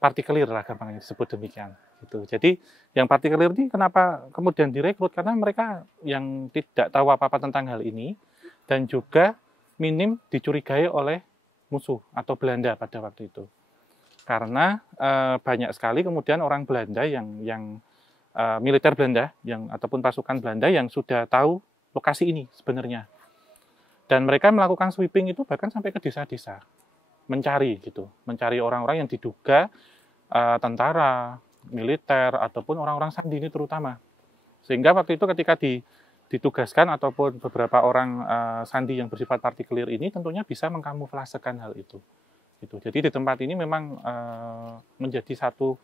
partikelir lah gampangnya disebut demikian. Gitu. Jadi yang partikelir ini kenapa kemudian direkrut, karena mereka yang tidak tahu apa-apa tentang hal ini dan juga minim dicurigai oleh musuh atau Belanda pada waktu itu. Karena banyak sekali kemudian orang Belanda yang militer Belanda ataupun pasukan Belanda yang sudah tahu lokasi ini sebenarnya. Dan mereka melakukan sweeping itu bahkan sampai ke desa-desa. Mencari orang-orang yang diduga tentara, militer, ataupun orang-orang sandi ini terutama. Sehingga waktu itu ketika ditugaskan ataupun beberapa orang sandi yang bersifat partikelir ini tentunya bisa mengkamuflasekan hal itu. Gitu. Jadi di tempat ini memang menjadi satu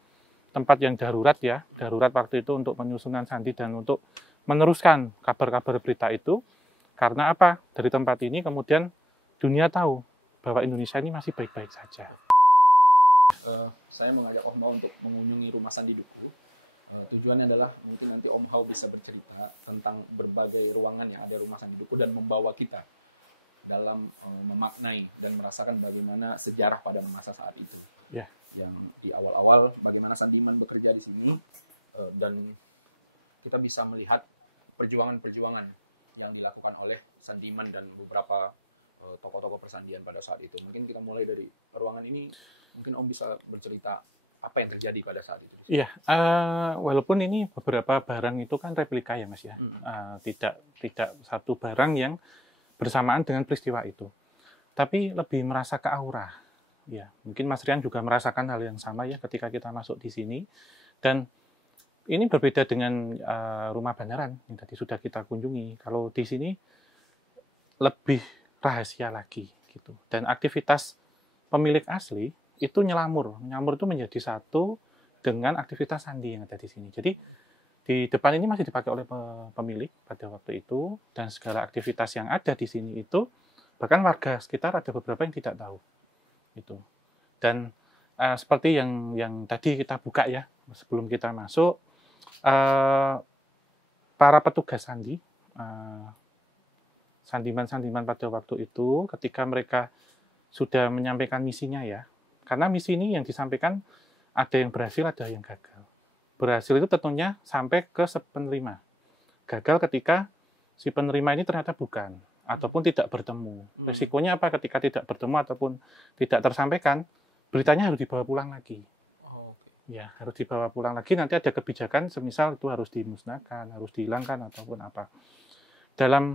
tempat yang darurat ya, darurat waktu itu untuk penyusunan sandi dan untuk meneruskan kabar-kabar berita itu. Karena apa? Dari tempat ini kemudian dunia tahu bahwa Indonesia ini masih baik-baik saja. Saya mengajak Om Hao untuk mengunjungi rumah Sandi Dukuh. Tujuannya adalah mungkin nanti Om Hao bisa bercerita tentang berbagai ruangan yang ada rumah Sandi Dukuh dan membawa kita dalam memaknai dan merasakan bagaimana sejarah pada masa saat itu. Ya. Yang di awal-awal bagaimana sandiman bekerja di sini dan kita bisa melihat perjuangan-perjuangan yang dilakukan oleh sandiman dan beberapa tokoh-tokoh persandian pada saat itu. Mungkin kita mulai dari ruangan ini. Mungkin Om bisa bercerita apa yang terjadi pada saat itu. Iya, walaupun ini beberapa barang itu kan replika ya Mas ya, tidak satu barang yang bersamaan dengan peristiwa itu, tapi lebih merasa ke aura. Ya, mungkin Mas Rian juga merasakan hal yang sama ya ketika kita masuk di sini. Dan ini berbeda dengan rumah Bandaran yang tadi sudah kita kunjungi. Kalau di sini lebih rahasia lagi gitu. Dan aktivitas pemilik asli itu nyamur itu menjadi satu dengan aktivitas sandi yang ada di sini. Jadi di depan ini masih dipakai oleh pemilik pada waktu itu, dan segala aktivitas yang ada di sini itu bahkan warga sekitar ada beberapa yang tidak tahu itu. Dan seperti yang tadi kita buka ya sebelum kita masuk, para petugas sandi, sandiman-sandiman pada waktu itu ketika mereka sudah menyampaikan misinya ya. Karena misi ini yang disampaikan ada yang berhasil, ada yang gagal. Berhasil itu tentunya sampai ke penerima. Gagal ketika si penerima ini ternyata bukan, ataupun tidak bertemu. Resikonya apa ketika tidak bertemu ataupun tidak tersampaikan, beritanya harus dibawa pulang lagi. Ya, harus dibawa pulang lagi, nanti ada kebijakan semisal itu harus dimusnahkan, harus dihilangkan, ataupun apa. Dalam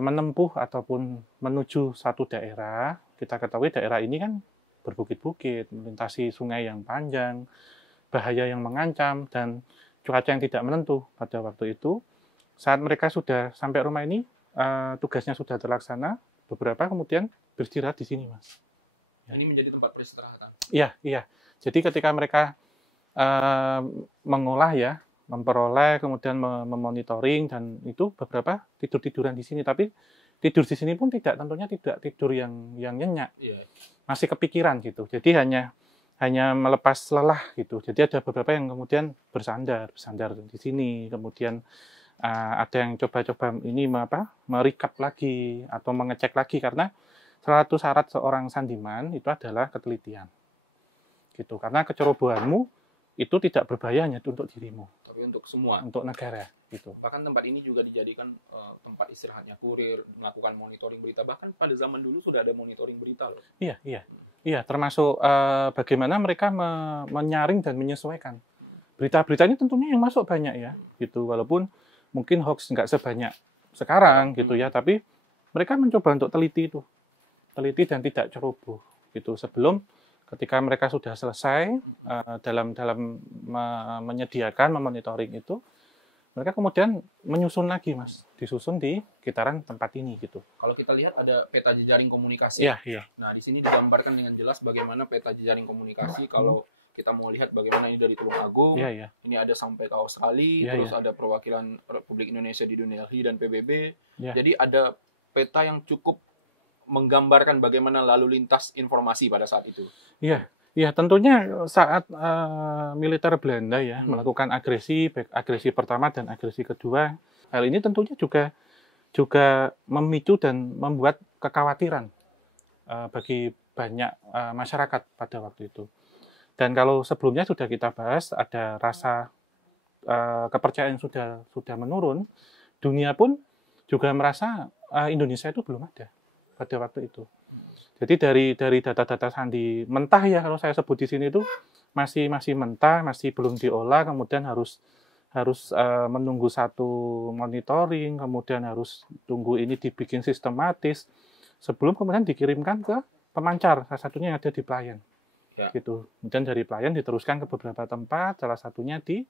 menempuh ataupun menuju satu daerah, kita ketahui daerah ini kan berbukit-bukit, melintasi sungai yang panjang, bahaya yang mengancam, dan cuaca yang tidak menentu pada waktu itu. Saat mereka sudah sampai rumah ini, tugasnya sudah terlaksana, beberapa kemudian beristirahat di sini, Mas. Ya. Ini menjadi tempat peristirahatan? Iya. Jadi ketika mereka mengolah ya, memperoleh, kemudian memonitoring, dan itu beberapa tidur-tiduran di sini. Tapi tidur di sini pun tentunya tidak tidur yang nyenyak. Masih kepikiran gitu. Jadi hanya hanya melepas lelah gitu. Jadi ada beberapa yang kemudian bersandar di sini, kemudian ada yang coba-coba ini merecap lagi atau mengecek lagi, karena salah satu syarat seorang sandiman itu adalah ketelitian. Gitu. Karena kecerobohanmu itu tidak berbahaya hanya untuk dirimu, tapi untuk semua, untuk negara gitu. Bahkan tempat ini juga dijadikan tempat istirahatnya kurir, melakukan monitoring berita. Bahkan pada zaman dulu sudah ada monitoring berita loh. Iya, termasuk bagaimana mereka menyaring dan menyesuaikan. Berita-berita ini tentunya yang masuk banyak ya, gitu. Walaupun mungkin hoax nggak sebanyak sekarang gitu ya, tapi mereka mencoba untuk teliti dan tidak ceroboh gitu. Sebelum ketika mereka sudah selesai dalam menyediakan, memonitoring itu, mereka kemudian menyusun lagi, Mas, disusun di sekitaran tempat ini gitu. Kalau kita lihat ada peta jejaring komunikasi. Iya. Nah, di sini digambarkan dengan jelas bagaimana peta jejaring komunikasi. Kalau kita mau lihat bagaimana ini dari Tulungagung, ini ada sampai ke Australia, terus ada perwakilan Republik Indonesia di New Delhi dan PBB. Jadi ada peta yang cukup menggambarkan bagaimana lalu lintas informasi pada saat itu. Iya, tentunya saat militer Belanda melakukan agresi, baik agresi pertama dan agresi kedua, hal ini tentunya juga memicu dan membuat kekhawatiran bagi banyak masyarakat pada waktu itu. Dan kalau sebelumnya sudah kita bahas, ada rasa kepercayaan sudah menurun, dunia pun juga merasa Indonesia itu belum ada pada waktu itu. Jadi dari data-data sandi mentah ya, kalau saya sebut di sini itu masih mentah, masih belum diolah, kemudian harus menunggu satu monitoring, kemudian harus tunggu ini dibikin sistematis sebelum kemudian dikirimkan ke pemancar, salah satunya yang ada di Pelayan. Gitu. Kemudian dari Pelayan diteruskan ke beberapa tempat, salah satunya di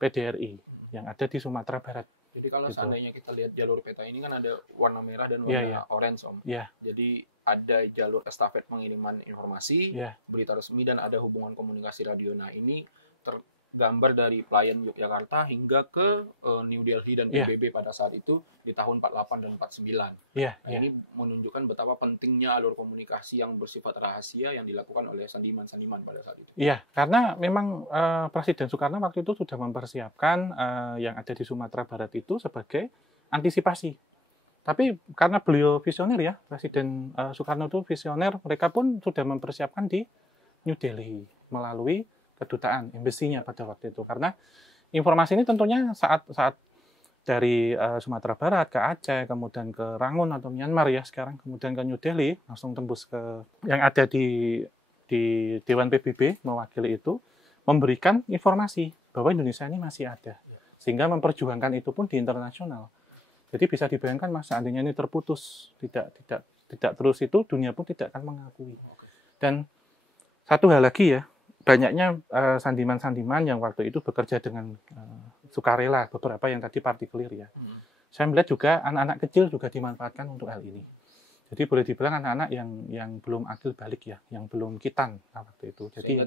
PDRI yang ada di Sumatera Barat. Jadi kalau seandainya kita lihat jalur peta ini kan ada warna merah dan warna orange, Om. Jadi ada jalur estafet pengiriman informasi, berita resmi, dan ada hubungan komunikasi radio. Nah, ini tergambar dari Pelayan Yogyakarta hingga ke New Delhi dan PBB pada saat itu di tahun 48 dan 49. Ini menunjukkan betapa pentingnya alur komunikasi yang bersifat rahasia yang dilakukan oleh sandiman-sandiman pada saat itu. Iya, karena memang Presiden Soekarno waktu itu sudah mempersiapkan yang ada di Sumatera Barat itu sebagai antisipasi. Tapi karena beliau visioner ya, Presiden Soekarno itu visioner, mereka pun sudah mempersiapkan di New Delhi melalui kedutaan, embassy-nya pada waktu itu. Karena informasi ini tentunya saat dari Sumatera Barat ke Aceh, kemudian ke Rangun atau Myanmar ya sekarang, kemudian ke New Delhi, langsung tembus ke yang ada di Dewan PBB mewakili itu, memberikan informasi bahwa Indonesia ini masih ada. Sehingga memperjuangkan itu pun di internasional. Jadi bisa dibayangkan, Mas, seandainya ini terputus, tidak terus itu, dunia pun tidak akan mengakui. Dan satu hal lagi ya, banyaknya sandiman-sandiman yang waktu itu bekerja dengan sukarela, beberapa yang tadi partikelir ya. Saya melihat juga anak-anak kecil juga dimanfaatkan untuk hal ini. Jadi boleh dibilang anak-anak yang belum akil balik ya, yang belum kitan waktu itu. Jadi sehingga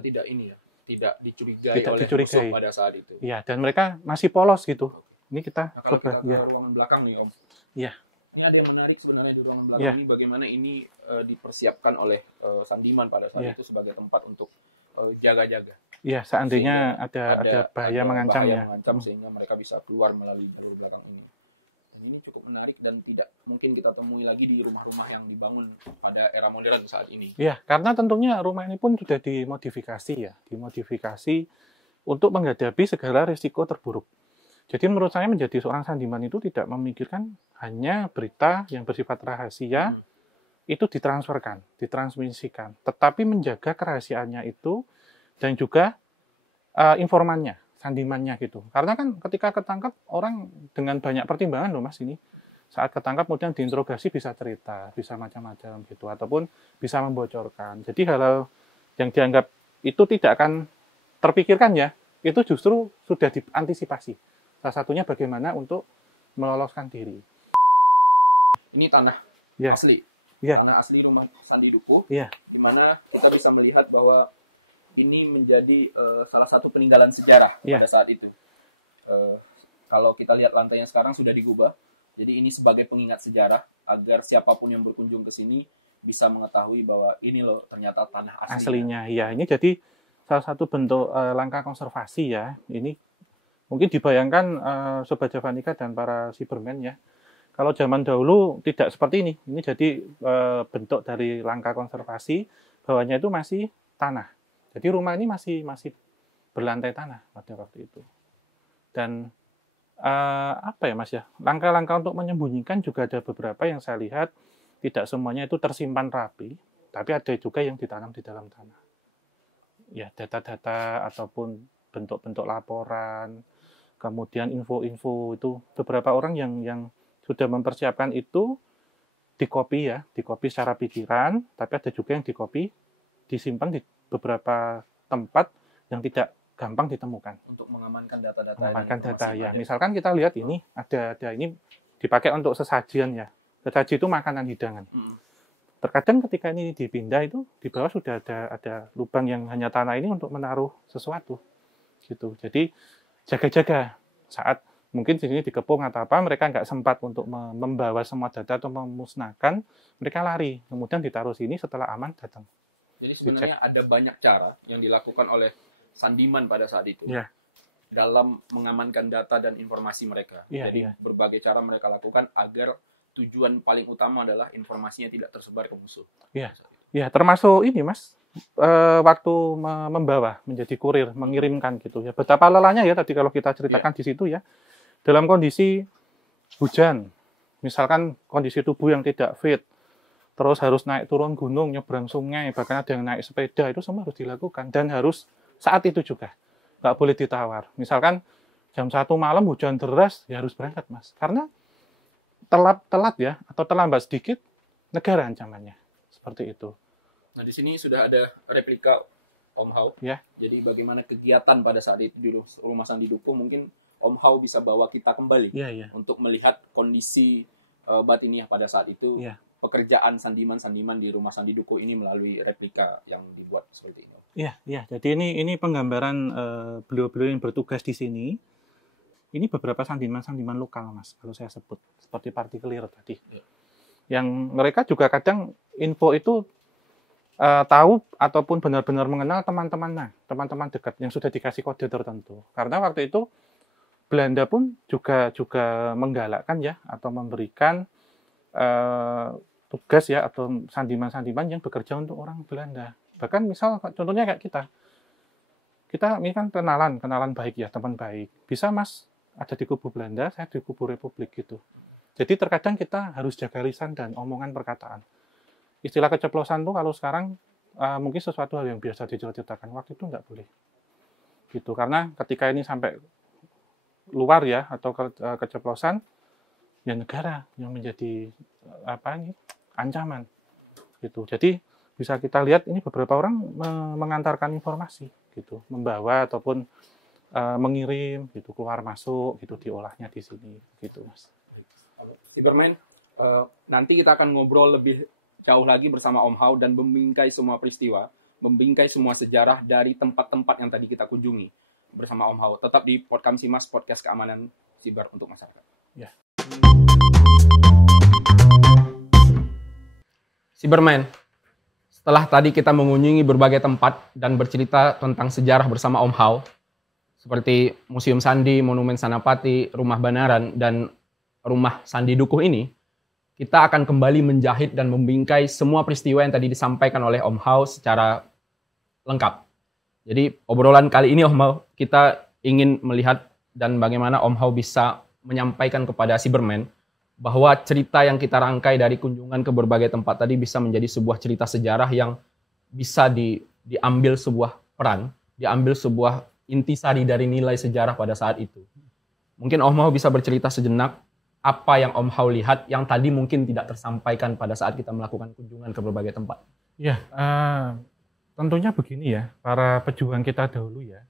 tidak dicurigai oleh musuh pada saat itu. Iya, dan mereka masih polos gitu. Ini kita kalau kita ke ruangan belakang nih, Om. Iya. Ini ada yang menarik sebenarnya di ruangan belakang ini, bagaimana ini dipersiapkan oleh sandiman pada saat itu sebagai tempat untuk jaga-jaga. Iya, seandainya ada bahaya mengancam ya. Sehingga mereka bisa keluar melalui jalur belakang ini. Dan ini cukup menarik dan tidak mungkin kita temui lagi di rumah-rumah yang dibangun pada era modern saat ini. Iya, karena tentunya rumah ini pun sudah dimodifikasi ya, untuk menghadapi segala risiko terburuk. Jadi menurut saya menjadi seorang sandiman itu tidak memikirkan hanya berita yang bersifat rahasia, itu ditransmisikan, tetapi menjaga kerahasiaannya itu dan juga informannya, sandimannya gitu. Karena kan ketika ketangkap orang dengan banyak pertimbangan loh, Mas, ini. Saat ketangkap kemudian diinterogasi bisa cerita, bisa macam-macam gitu, ataupun bisa membocorkan. Jadi hal-hal yang dianggap itu tidak akan terpikirkan ya, itu justru sudah diantisipasi. Salah satunya bagaimana untuk meloloskan diri. Ini tanah asli. Tanah asli rumah Sandi Dukuh, di mana kita bisa melihat bahwa ini menjadi salah satu peninggalan sejarah pada saat itu. Kalau kita lihat lantainya sekarang sudah digubah, jadi ini sebagai pengingat sejarah agar siapapun yang berkunjung ke sini bisa mengetahui bahwa ini loh ternyata tanah aslinya. Ya, ini jadi salah satu bentuk langkah konservasi ya. Ini mungkin dibayangkan Sobat Javanica dan para Cybermen ya. Kalau zaman dahulu tidak seperti ini. Ini jadi bentuk dari langkah konservasi, bawahnya itu masih tanah. Jadi rumah ini masih berlantai tanah pada waktu itu. Dan apa ya Mas ya, langkah-langkah untuk menyembunyikan juga ada beberapa yang saya lihat, tidak semuanya itu tersimpan rapi, tapi ada juga yang ditanam di dalam tanah. Ya, data-data ataupun bentuk-bentuk laporan, kemudian info-info itu beberapa orang yang sudah mempersiapkan itu dikopi ya, dikopi secara pikiran, tapi ada juga yang dikopi disimpan di beberapa tempat yang tidak gampang ditemukan. Untuk mengamankan data-data. Mengamankan data ya. Misalkan kita lihat ini ada ini dipakai untuk sesajian ya. Sesaji itu makanan hidangan. Terkadang ketika ini dipindah itu di bawah sudah ada lubang yang hanya tanah ini untuk menaruh sesuatu. Gitu. Jadi jaga-jaga saat mungkin di sini dikepung atau apa, mereka nggak sempat untuk membawa semua data atau memusnahkan, mereka lari. Kemudian ditaruh sini, setelah aman datang. Jadi sebenarnya ada banyak cara yang dilakukan oleh Sandiman pada saat itu dalam mengamankan data dan informasi mereka. Jadi berbagai cara mereka lakukan agar tujuan paling utama adalah informasinya tidak tersebar ke musuh. Ya, termasuk ini Mas, waktu membawa menjadi kurir, mengirimkan gitu ya. Betapa lelahnya ya tadi kalau kita ceritakan di situ ya. Dalam kondisi hujan, misalkan kondisi tubuh yang tidak fit, terus harus naik turun gunung, nyebrang sungai, bahkan ada yang naik sepeda, itu semua harus dilakukan dan harus saat itu juga, nggak boleh ditawar. Misalkan jam 1 malam hujan deras, ya harus berangkat Mas. Karena telat ya, atau terlambat sedikit, negara ancamannya. Seperti itu. Nah di sini sudah ada replika Om Hao. Ya. Jadi bagaimana kegiatan pada saat itu di rumah Sandi Dukuh, mungkin Om Hao bisa bawa kita kembali untuk melihat kondisi batiniah pada saat itu. Pekerjaan sandiman-sandiman di rumah Sandi Dukuh ini melalui replika yang dibuat seperti ini. Iya. Jadi ini penggambaran beliau-beliau yang bertugas di sini. Ini beberapa sandiman-sandiman lokal, Mas, kalau saya sebut seperti partikelir tadi. Yang mereka juga kadang info itu tahu ataupun benar-benar mengenal teman-teman dekat yang sudah dikasih kode tertentu. Karena waktu itu Belanda pun juga menggalakkan ya atau memberikan tugas ya atau sandiman-sandiman yang bekerja untuk orang Belanda. Bahkan misal contohnya kayak kita ini kan kenalan baik ya, teman baik. Bisa Mas ada di kubu Belanda, saya di kubu Republik gitu. Jadi terkadang kita harus jaga lisan dan omongan perkataan. Istilah keceplosan tuh kalau sekarang mungkin sesuatu hal yang biasa diceritakan, waktu itu nggak boleh. Gitu karena ketika ini sampai luar ya atau keceplosan, ya negara yang menjadi ancaman gitu. Jadi bisa kita lihat ini beberapa orang mengantarkan informasi gitu, membawa ataupun mengirim gitu keluar masuk gitu, diolahnya di sini gitu Mas. Cybermen, nanti kita akan ngobrol lebih jauh lagi bersama Om Hao dan membingkai semua peristiwa, membingkai semua sejarah dari tempat-tempat yang tadi kita kunjungi bersama Om Hao. Tetap di Podkamsimas, podcast keamanan siber untuk masyarakat. Ya. Cybermen, setelah tadi kita mengunjungi berbagai tempat dan bercerita tentang sejarah bersama Om Hao, seperti Museum Sandi, Monumen Sanapati, Rumah Banaran, dan Rumah Sandi Dukuh ini, kita akan kembali menjahit dan membingkai semua peristiwa yang tadi disampaikan oleh Om Hao secara lengkap. Jadi obrolan kali ini Om Hao, kita ingin melihat dan bagaimana Om Hao bisa menyampaikan kepada Cybermen bahwa cerita yang kita rangkai dari kunjungan ke berbagai tempat tadi bisa menjadi sebuah cerita sejarah yang bisa diambil sebuah peran, diambil sebuah intisari dari nilai sejarah pada saat itu. Mungkin Om Hao bisa bercerita sejenak apa yang Om Hao lihat yang tadi mungkin tidak tersampaikan pada saat kita melakukan kunjungan ke berbagai tempat. Ya, tentunya begini ya, para pejuang kita dahulu ya,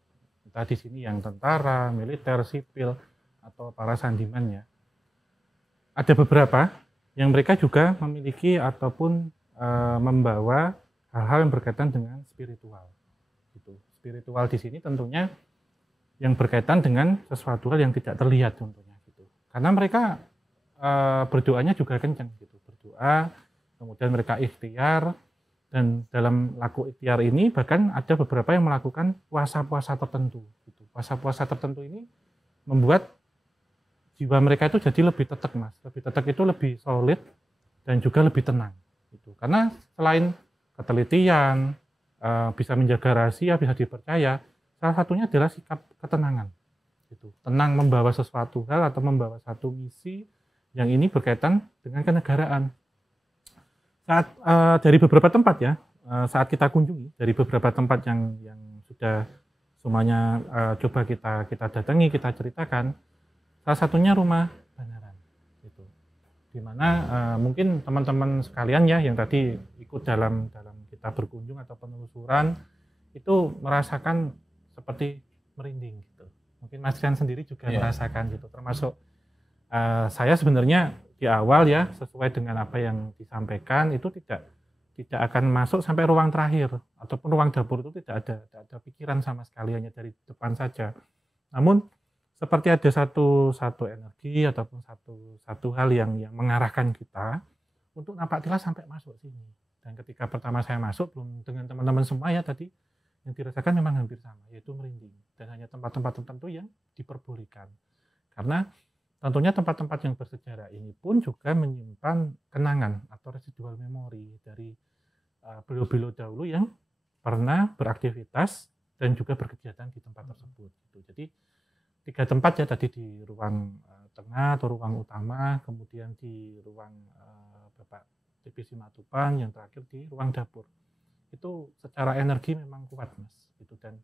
kita di sini yang tentara, militer, sipil, atau para sandimannya. Ada beberapa yang mereka juga memiliki ataupun membawa hal-hal yang berkaitan dengan spiritual. Gitu. Spiritual di sini tentunya yang berkaitan dengan sesuatu hal yang tidak terlihat tentunya. Gitu. Karena mereka berdoanya juga kencang, gitu. Berdoa kemudian mereka ikhtiar, dan dalam laku ikhtiar ini bahkan ada beberapa yang melakukan puasa-puasa tertentu. Gitu. Puasa-puasa tertentu ini membuat jiwa mereka itu jadi lebih tetek, Mas. Lebih tetek itu lebih solid dan juga lebih tenang. Gitu. Karena selain ketelitian, bisa menjaga rahasia, bisa dipercaya, salah satunya adalah sikap ketenangan. Gitu. Tenang membawa sesuatu hal atau membawa satu misi yang ini berkaitan dengan kenegaraan. Saat dari beberapa tempat ya, saat kita kunjungi dari beberapa tempat yang sudah semuanya coba kita datangi, kita ceritakan, salah satunya rumah Banaran, gitu. Di mana mungkin teman-teman sekalian ya yang tadi ikut dalam kita berkunjung atau penelusuran itu merasakan seperti merinding, gitu. Mungkin Mas Rian sendiri juga merasakan gitu, termasuk saya sebenarnya di awal ya sesuai dengan apa yang disampaikan itu tidak akan masuk sampai ruang terakhir ataupun ruang dapur itu tidak ada pikiran sama sekali, hanya dari depan saja. Namun seperti ada satu energi ataupun satu hal yang mengarahkan kita untuk napak tilas sampai masuk sini. Dan ketika pertama saya masuk belum dengan teman-teman semua ya tadi yang dirasakan memang hampir sama, yaitu merinding, dan hanya tempat-tempat tertentu yang diperbolehkan. Karena tentunya tempat-tempat yang bersejarah ini pun juga menyimpan kenangan atau residual memori dari beliau-beliau dahulu yang pernah beraktivitas dan juga berkegiatan di tempat tersebut. Gitu. Jadi 3 tempat ya tadi, di ruang tengah atau ruang utama, kemudian di ruang Bapak TP Simatupang, yang terakhir di ruang dapur. Itu secara energi memang kuat, Mas. Gitu. Dan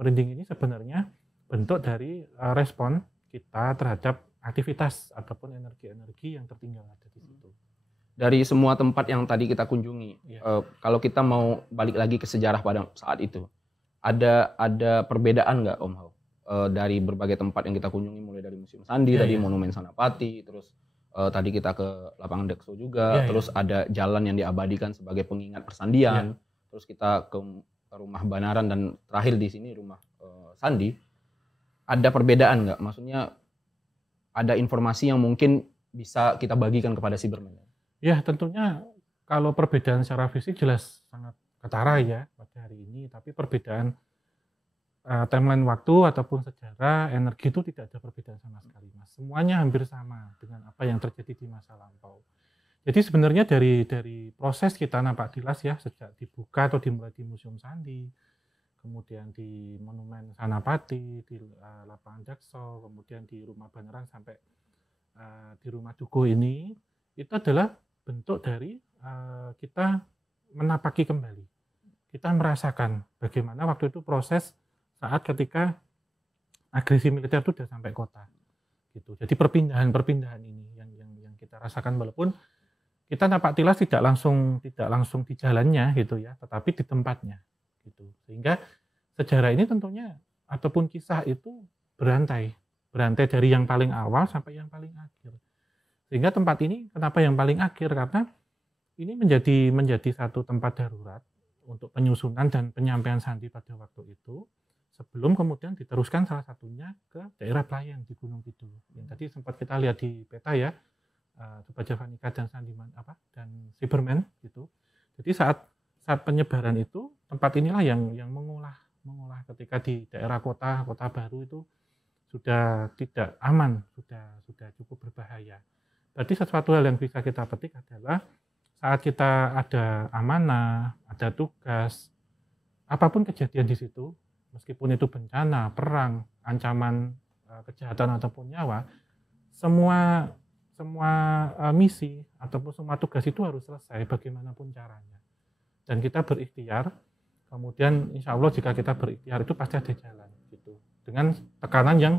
merinding ini sebenarnya bentuk dari respon kita terhadap aktivitas ataupun energi-energi yang tertinggal ada di situ. Dari semua tempat yang tadi kita kunjungi, kalau kita mau balik lagi ke sejarah pada saat itu, ada perbedaan nggak Om Hao? Dari berbagai tempat yang kita kunjungi, mulai dari Museum Sandi, tadi Monumen Sanapati, terus tadi kita ke Lapangan Dekso juga, terus ada jalan yang diabadikan sebagai pengingat persandian, terus kita ke Rumah Banaran, dan terakhir di sini Rumah Sandi. Ada perbedaan nggak? Maksudnya ada informasi yang mungkin bisa kita bagikan kepada Cyberman? Ya, tentunya kalau perbedaan secara fisik jelas sangat ketara ya pada hari ini, tapi perbedaan timeline waktu ataupun sejarah, energi itu tidak ada perbedaan sama sekali, Mas. Semuanya hampir sama dengan apa yang terjadi di masa lampau. Jadi sebenarnya dari proses kita nampak tilas ya, sejak dibuka atau dimulai di Museum Sandi, kemudian di Monumen Sanapati, di Lapangan Dekso, kemudian di Rumah Banaran sampai di Rumah Dukuh ini, itu adalah bentuk dari kita menapaki kembali. Kita merasakan bagaimana waktu itu proses saat ketika agresi militer itu sudah sampai kota. Gitu. Jadi perpindahan ini yang kita rasakan, walaupun kita napak tilas tidak langsung di jalannya gitu ya, tetapi di tempatnya. Gitu. Sehingga sejarah ini tentunya ataupun kisah itu berantai dari yang paling awal sampai yang paling akhir. Sehingga tempat ini kenapa yang paling akhir, karena ini menjadi satu tempat darurat untuk penyusunan dan penyampaian sandi pada waktu itu, sebelum kemudian diteruskan salah satunya ke daerah Pelayan di Gunung Kidul. Yang tadi sempat kita lihat di peta ya, Coba Javanica dan Sandiman dan Cyberman gitu. Jadi saat penyebaran itu, tempat inilah yang mengolah ketika di daerah kota baru itu sudah tidak aman, sudah cukup berbahaya. Berarti sesuatu hal yang bisa kita petik adalah saat kita ada amanah, ada tugas, apapun kejadian di situ, meskipun itu bencana, perang, ancaman kejahatan ataupun nyawa, semua misi ataupun semua tugas itu harus selesai bagaimanapun caranya. Dan kita berikhtiar, kemudian insya Allah jika kita berikhtiar itu pasti ada jalan gitu. Dengan tekanan yang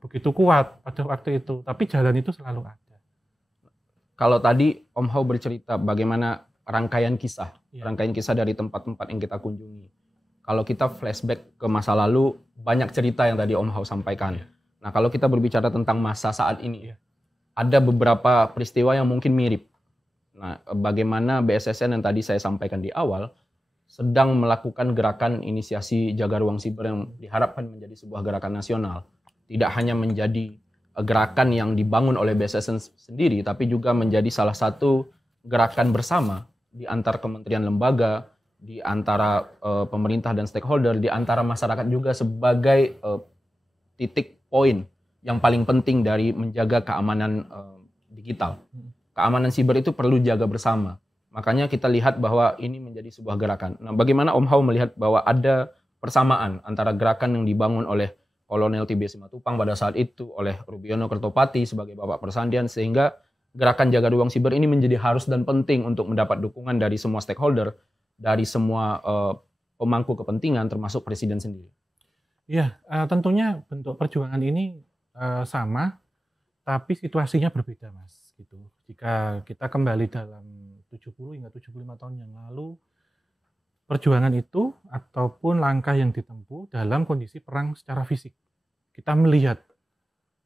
begitu kuat pada waktu itu, tapi jalan itu selalu ada. Kalau tadi Om Hao bercerita bagaimana rangkaian kisah dari tempat-tempat yang kita kunjungi. Kalau kita flashback ke masa lalu, banyak cerita yang tadi Om Hao sampaikan. Nah, kalau kita berbicara tentang masa saat ini, ada beberapa peristiwa yang mungkin mirip. Nah, bagaimana BSSN yang tadi saya sampaikan di awal sedang melakukan gerakan inisiasi jaga ruang siber yang diharapkan menjadi sebuah gerakan nasional. Tidak hanya menjadi gerakan yang dibangun oleh BSSN sendiri, tapi juga menjadi salah satu gerakan bersama di antar kementerian lembaga, di antara pemerintah dan stakeholder, di antara masyarakat juga sebagai titik poin yang paling penting dari menjaga keamanan digital. Keamanan siber itu perlu jaga bersama. Makanya kita lihat bahwa ini menjadi sebuah gerakan. Nah, bagaimana Om Hao melihat bahwa ada persamaan antara gerakan yang dibangun oleh Kolonel TB Simatupang pada saat itu, oleh Rubiono Kertopati sebagai Bapak Persandian, sehingga gerakan jaga ruang siber ini menjadi harus dan penting untuk mendapat dukungan dari semua stakeholder, dari semua pemangku kepentingan, termasuk Presiden sendiri. Iya, tentunya bentuk perjuangan ini sama, tapi situasinya berbeda, Mas. Gitu. Jika kita kembali dalam 70 hingga 75 tahun yang lalu, perjuangan itu ataupun langkah yang ditempuh dalam kondisi perang secara fisik. Kita melihat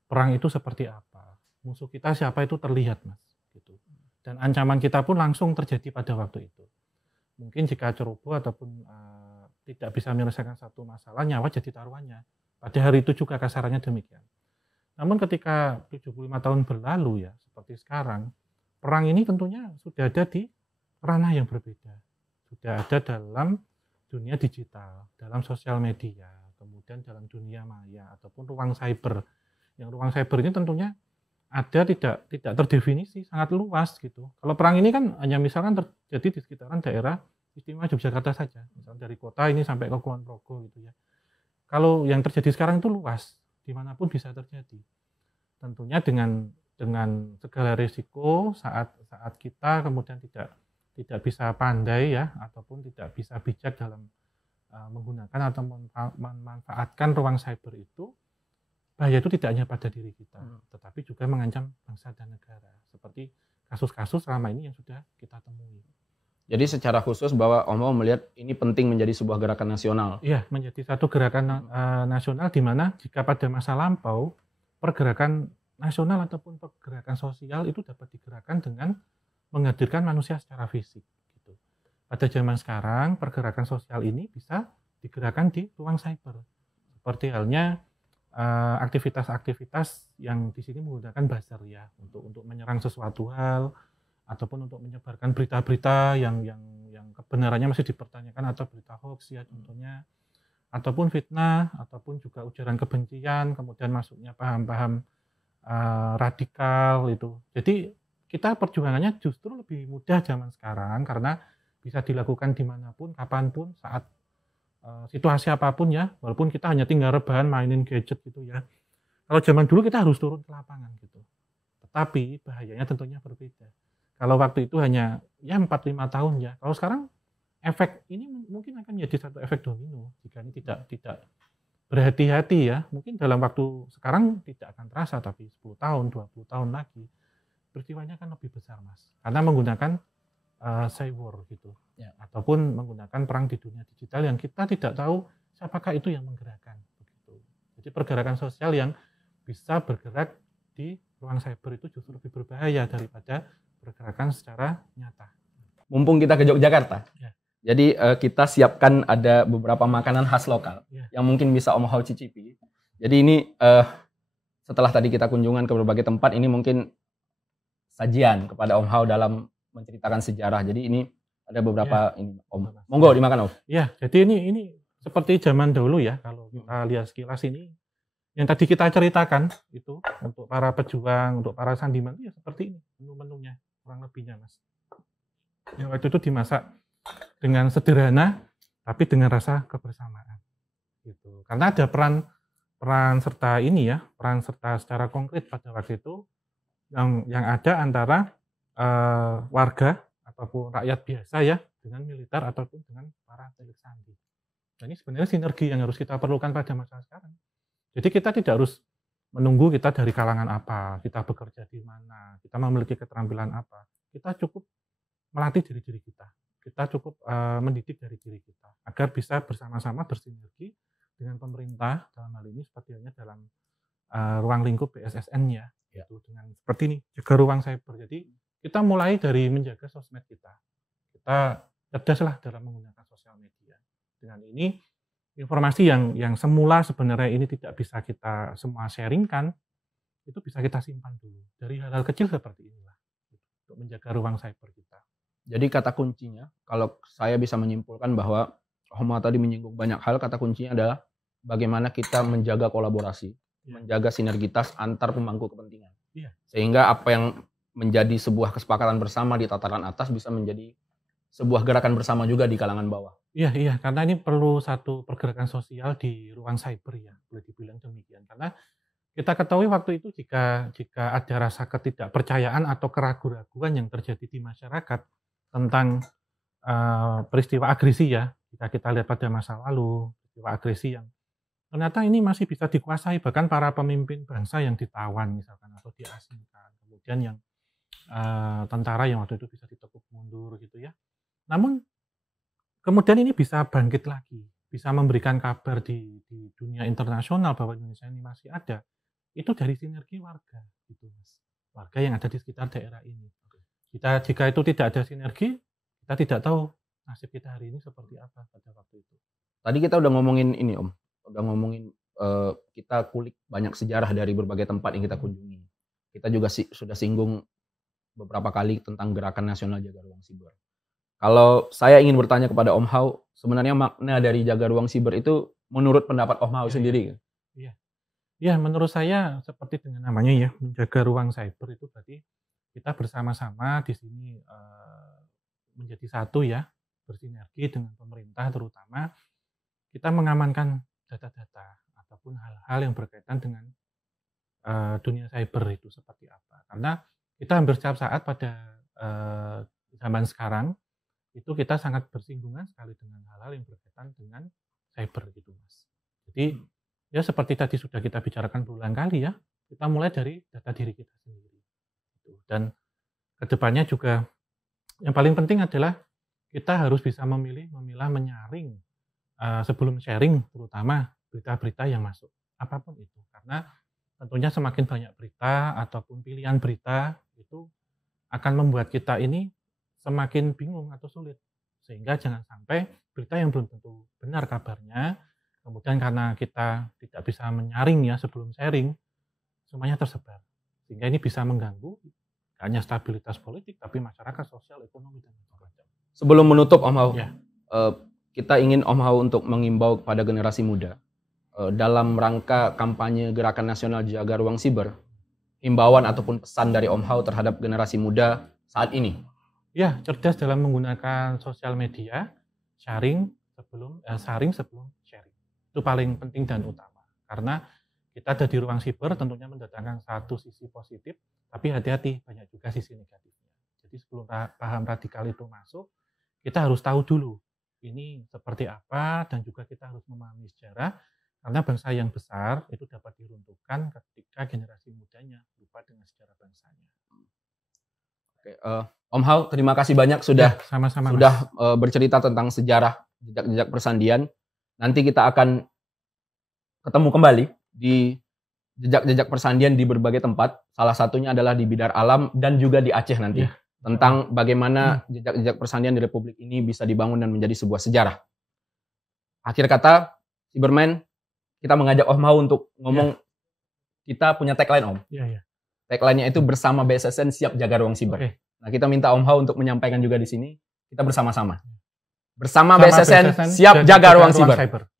perang itu seperti apa, musuh kita siapa itu terlihat, Mas. Gitu. Dan ancaman kita pun langsung terjadi pada waktu itu. Mungkin jika ceroboh ataupun tidak bisa menyelesaikan satu masalah, nyawa jadi taruhannya. Pada hari itu juga kasarannya demikian. Namun ketika 75 tahun berlalu ya, seperti sekarang, perang ini tentunya sudah ada di ranah yang berbeda. Sudah ada dalam dunia digital, dalam sosial media, kemudian dalam dunia maya ataupun ruang cyber. Yang ruang cyber ini tentunya ada tidak terdefinisi, sangat luas gitu. Kalau perang ini kan hanya misalkan terjadi di sekitaran daerah istimewa Yogyakarta saja, misalnya dari kota ini sampai ke Kulon Progo gitu ya. Kalau yang terjadi sekarang itu luas, dimanapun bisa terjadi. Tentunya dengan segala risiko saat kita kemudian tidak bisa pandai ya, ataupun tidak bisa bijak dalam menggunakan atau memanfaatkan ruang cyber itu, bahaya itu tidak hanya pada diri kita, tetapi juga mengancam bangsa dan negara. Seperti kasus-kasus selama ini yang sudah kita temui. Jadi secara khusus bahwa Om Hao melihat ini penting menjadi sebuah gerakan nasional. Iya, menjadi satu gerakan nasional di mana jika pada masa lampau pergerakan nasional ataupun pergerakan sosial itu dapat digerakkan dengan menghadirkan manusia secara fisik. Gitu. Pada zaman sekarang pergerakan sosial ini bisa digerakkan di ruang cyber. Seperti halnya aktivitas-aktivitas yang di sini menggunakan buzzer ya untuk menyerang sesuatu hal, ataupun untuk menyebarkan berita-berita yang kebenarannya masih dipertanyakan atau berita hoax ya contohnya, ataupun fitnah, ataupun juga ujaran kebencian, kemudian masuknya paham-paham radikal itu. Jadi kita perjuangannya justru lebih mudah zaman sekarang karena bisa dilakukan dimanapun, kapanpun, saat situasi apapun ya, walaupun kita hanya tinggal rebahan mainin gadget gitu ya. Kalau zaman dulu kita harus turun ke lapangan gitu. Tetapi bahayanya tentunya berbeda. Kalau waktu itu hanya ya 4-5 tahun ya. Kalau sekarang efek ini mungkin akan menjadi satu efek domino jika ini tidak berhati-hati ya. Mungkin dalam waktu sekarang tidak akan terasa, tapi 10 tahun, 20 tahun lagi peristiwanya akan lebih besar, Mas. Karena menggunakan cyber gitu. Ya. Ataupun menggunakan perang di dunia digital yang kita tidak tahu siapakah itu yang menggerakkan begitu. Jadi pergerakan sosial yang bisa bergerak di ruang cyber itu justru lebih berbahaya daripada pergerakan secara nyata. Mumpung kita ke Yogyakarta, ya. Jadi kita siapkan ada beberapa makanan khas lokal yang mungkin bisa Om Hao cicipi. Jadi ini setelah tadi kita kunjungan ke berbagai tempat, ini mungkin sajian kepada Om Hao dalam menceritakan sejarah. Jadi ini ada beberapa ini Om. Monggo dimakan Om. Ya, jadi ini seperti zaman dahulu ya. Kalau kita lihat sekilas ini yang tadi kita ceritakan itu untuk para pejuang, untuk para sandiman itu ya seperti ini menu-menunya kurang lebihnya, Mas. Yang waktu itu dimasak dengan sederhana tapi dengan rasa kebersamaan. Gitu. Karena ada peran serta ini ya, peran serta secara konkret pada waktu itu yang ada antara warga ataupun rakyat biasa ya dengan militer ataupun dengan para elit sandi. Nah, ini sebenarnya sinergi yang harus kita perlukan pada masa sekarang. Jadi kita tidak harus menunggu kita dari kalangan apa, kita bekerja di mana, kita memiliki keterampilan apa. Kita cukup melatih diri kita. Kita cukup mendidik dari diri kita agar bisa bersama-sama bersinergi dengan pemerintah dalam hal ini seperti halnya dalam ruang lingkup BSSN-nya. Ya. Dengan seperti ini, jaga ruang cyber. Jadi kita mulai dari menjaga sosmed kita. Kita cerdaslah dalam menggunakan sosial media. Dengan ini informasi yang semula sebenarnya ini tidak bisa kita semua sharingkan, itu bisa kita simpan dulu. Dari hal-hal kecil seperti inilah. untuk menjaga ruang cyber kita. Jadi kata kuncinya, kalau saya bisa menyimpulkan bahwa Om Hao tadi menyinggung banyak hal, kata kuncinya adalah bagaimana kita menjaga kolaborasi, menjaga sinergitas antar pemangku kepentingan. Sehingga apa yang menjadi sebuah kesepakatan bersama di tataran atas bisa menjadi sebuah gerakan bersama juga di kalangan bawah. Iya, karena ini perlu satu pergerakan sosial di ruang cyber ya, boleh dibilang demikian. Karena kita ketahui waktu itu jika ada rasa ketidakpercayaan atau keraguan-raguan yang terjadi di masyarakat tentang peristiwa agresi ya, jika kita lihat pada masa lalu, peristiwa agresi yang ternyata ini masih bisa dikuasai, bahkan para pemimpin bangsa yang ditawan misalkan atau diasingkan, kemudian yang tentara yang waktu itu bisa ditekuk mundur gitu ya. Namun kemudian ini bisa bangkit lagi, bisa memberikan kabar di dunia internasional bahwa Indonesia ini masih ada, itu dari sinergi warga gitu Mas, warga yang ada di sekitar daerah ini. Jika itu tidak ada sinergi, kita tidak tahu nasib kita hari ini seperti apa pada waktu itu. Tadi kita udah ngomongin ini Om, udah ngomongin kita kulik banyak sejarah dari berbagai tempat yang kita kunjungi. Kita juga sudah singgung beberapa kali tentang Gerakan Nasional Jaga Ruang Siber. Kalau saya ingin bertanya kepada Om Hao, sebenarnya makna dari Jaga Ruang Siber itu menurut pendapat Om Hao sendiri? Iya, menurut saya seperti dengan namanya ya, menjaga ruang cyber itu berarti kita bersama-sama di sini menjadi satu ya, bersinergi dengan pemerintah terutama kita mengamankan data-data ataupun hal-hal yang berkaitan dengan dunia cyber itu seperti apa. Karena kita hampir setiap saat pada zaman sekarang itu kita sangat bersinggungan sekali dengan hal-hal yang berkaitan dengan cyber gitu Mas. Jadi ya seperti tadi sudah kita bicarakan berulang kali ya, kita mulai dari data diri kita sendiri. Dan kedepannya juga yang paling penting adalah kita harus bisa memilah, menyaring sebelum sharing terutama berita-berita yang masuk, apapun itu. Karena tentunya semakin banyak berita ataupun pilihan berita itu akan membuat kita ini semakin bingung atau sulit. Sehingga jangan sampai berita yang belum tentu benar kabarnya, kemudian karena kita tidak bisa menyaring ya sebelum sharing, semuanya tersebar. Sehingga ini bisa mengganggu hanya stabilitas politik, tapi masyarakat, sosial, ekonomi, dan macam-macam. Sebelum menutup Om Hao, Ya. Kita ingin Om Hao untuk mengimbau kepada generasi muda dalam rangka kampanye Gerakan Nasional Jaga Ruang Siber, himbauan ataupun pesan dari Om Hao terhadap generasi muda saat ini. Ya, cerdas dalam menggunakan sosial media, saring sebelum sharing. Itu paling penting dan utama. Karena kita ada di ruang siber tentunya mendatangkan satu sisi positif, tapi hati-hati banyak juga sisi negatifnya. Jadi sebelum paham radikal itu masuk, kita harus tahu dulu ini seperti apa dan juga kita harus memahami sejarah karena bangsa yang besar itu dapat diruntuhkan ketika generasi mudanya lupa dengan sejarah bangsanya. Oke, Om Hao, terima kasih banyak sudah sama-sama bercerita tentang sejarah jejak-jejak persandian. Nanti kita akan ketemu kembali di jejak-jejak persandian di berbagai tempat. Salah satunya adalah di Bidar Alam dan juga di Aceh nanti. Ya. Tentang bagaimana jejak-jejak persandian di Republik ini bisa dibangun dan menjadi sebuah sejarah. Akhir kata, Cyberman, kita mengajak Om Hao untuk ngomong, kita punya tagline Om. Iya. Tagline-nya itu bersama BSSN siap jaga ruang siber. Okay. Nah, kita minta Om Hao untuk menyampaikan juga di sini, kita bersama-sama. Bersama BSSN siap jaga ruang siber.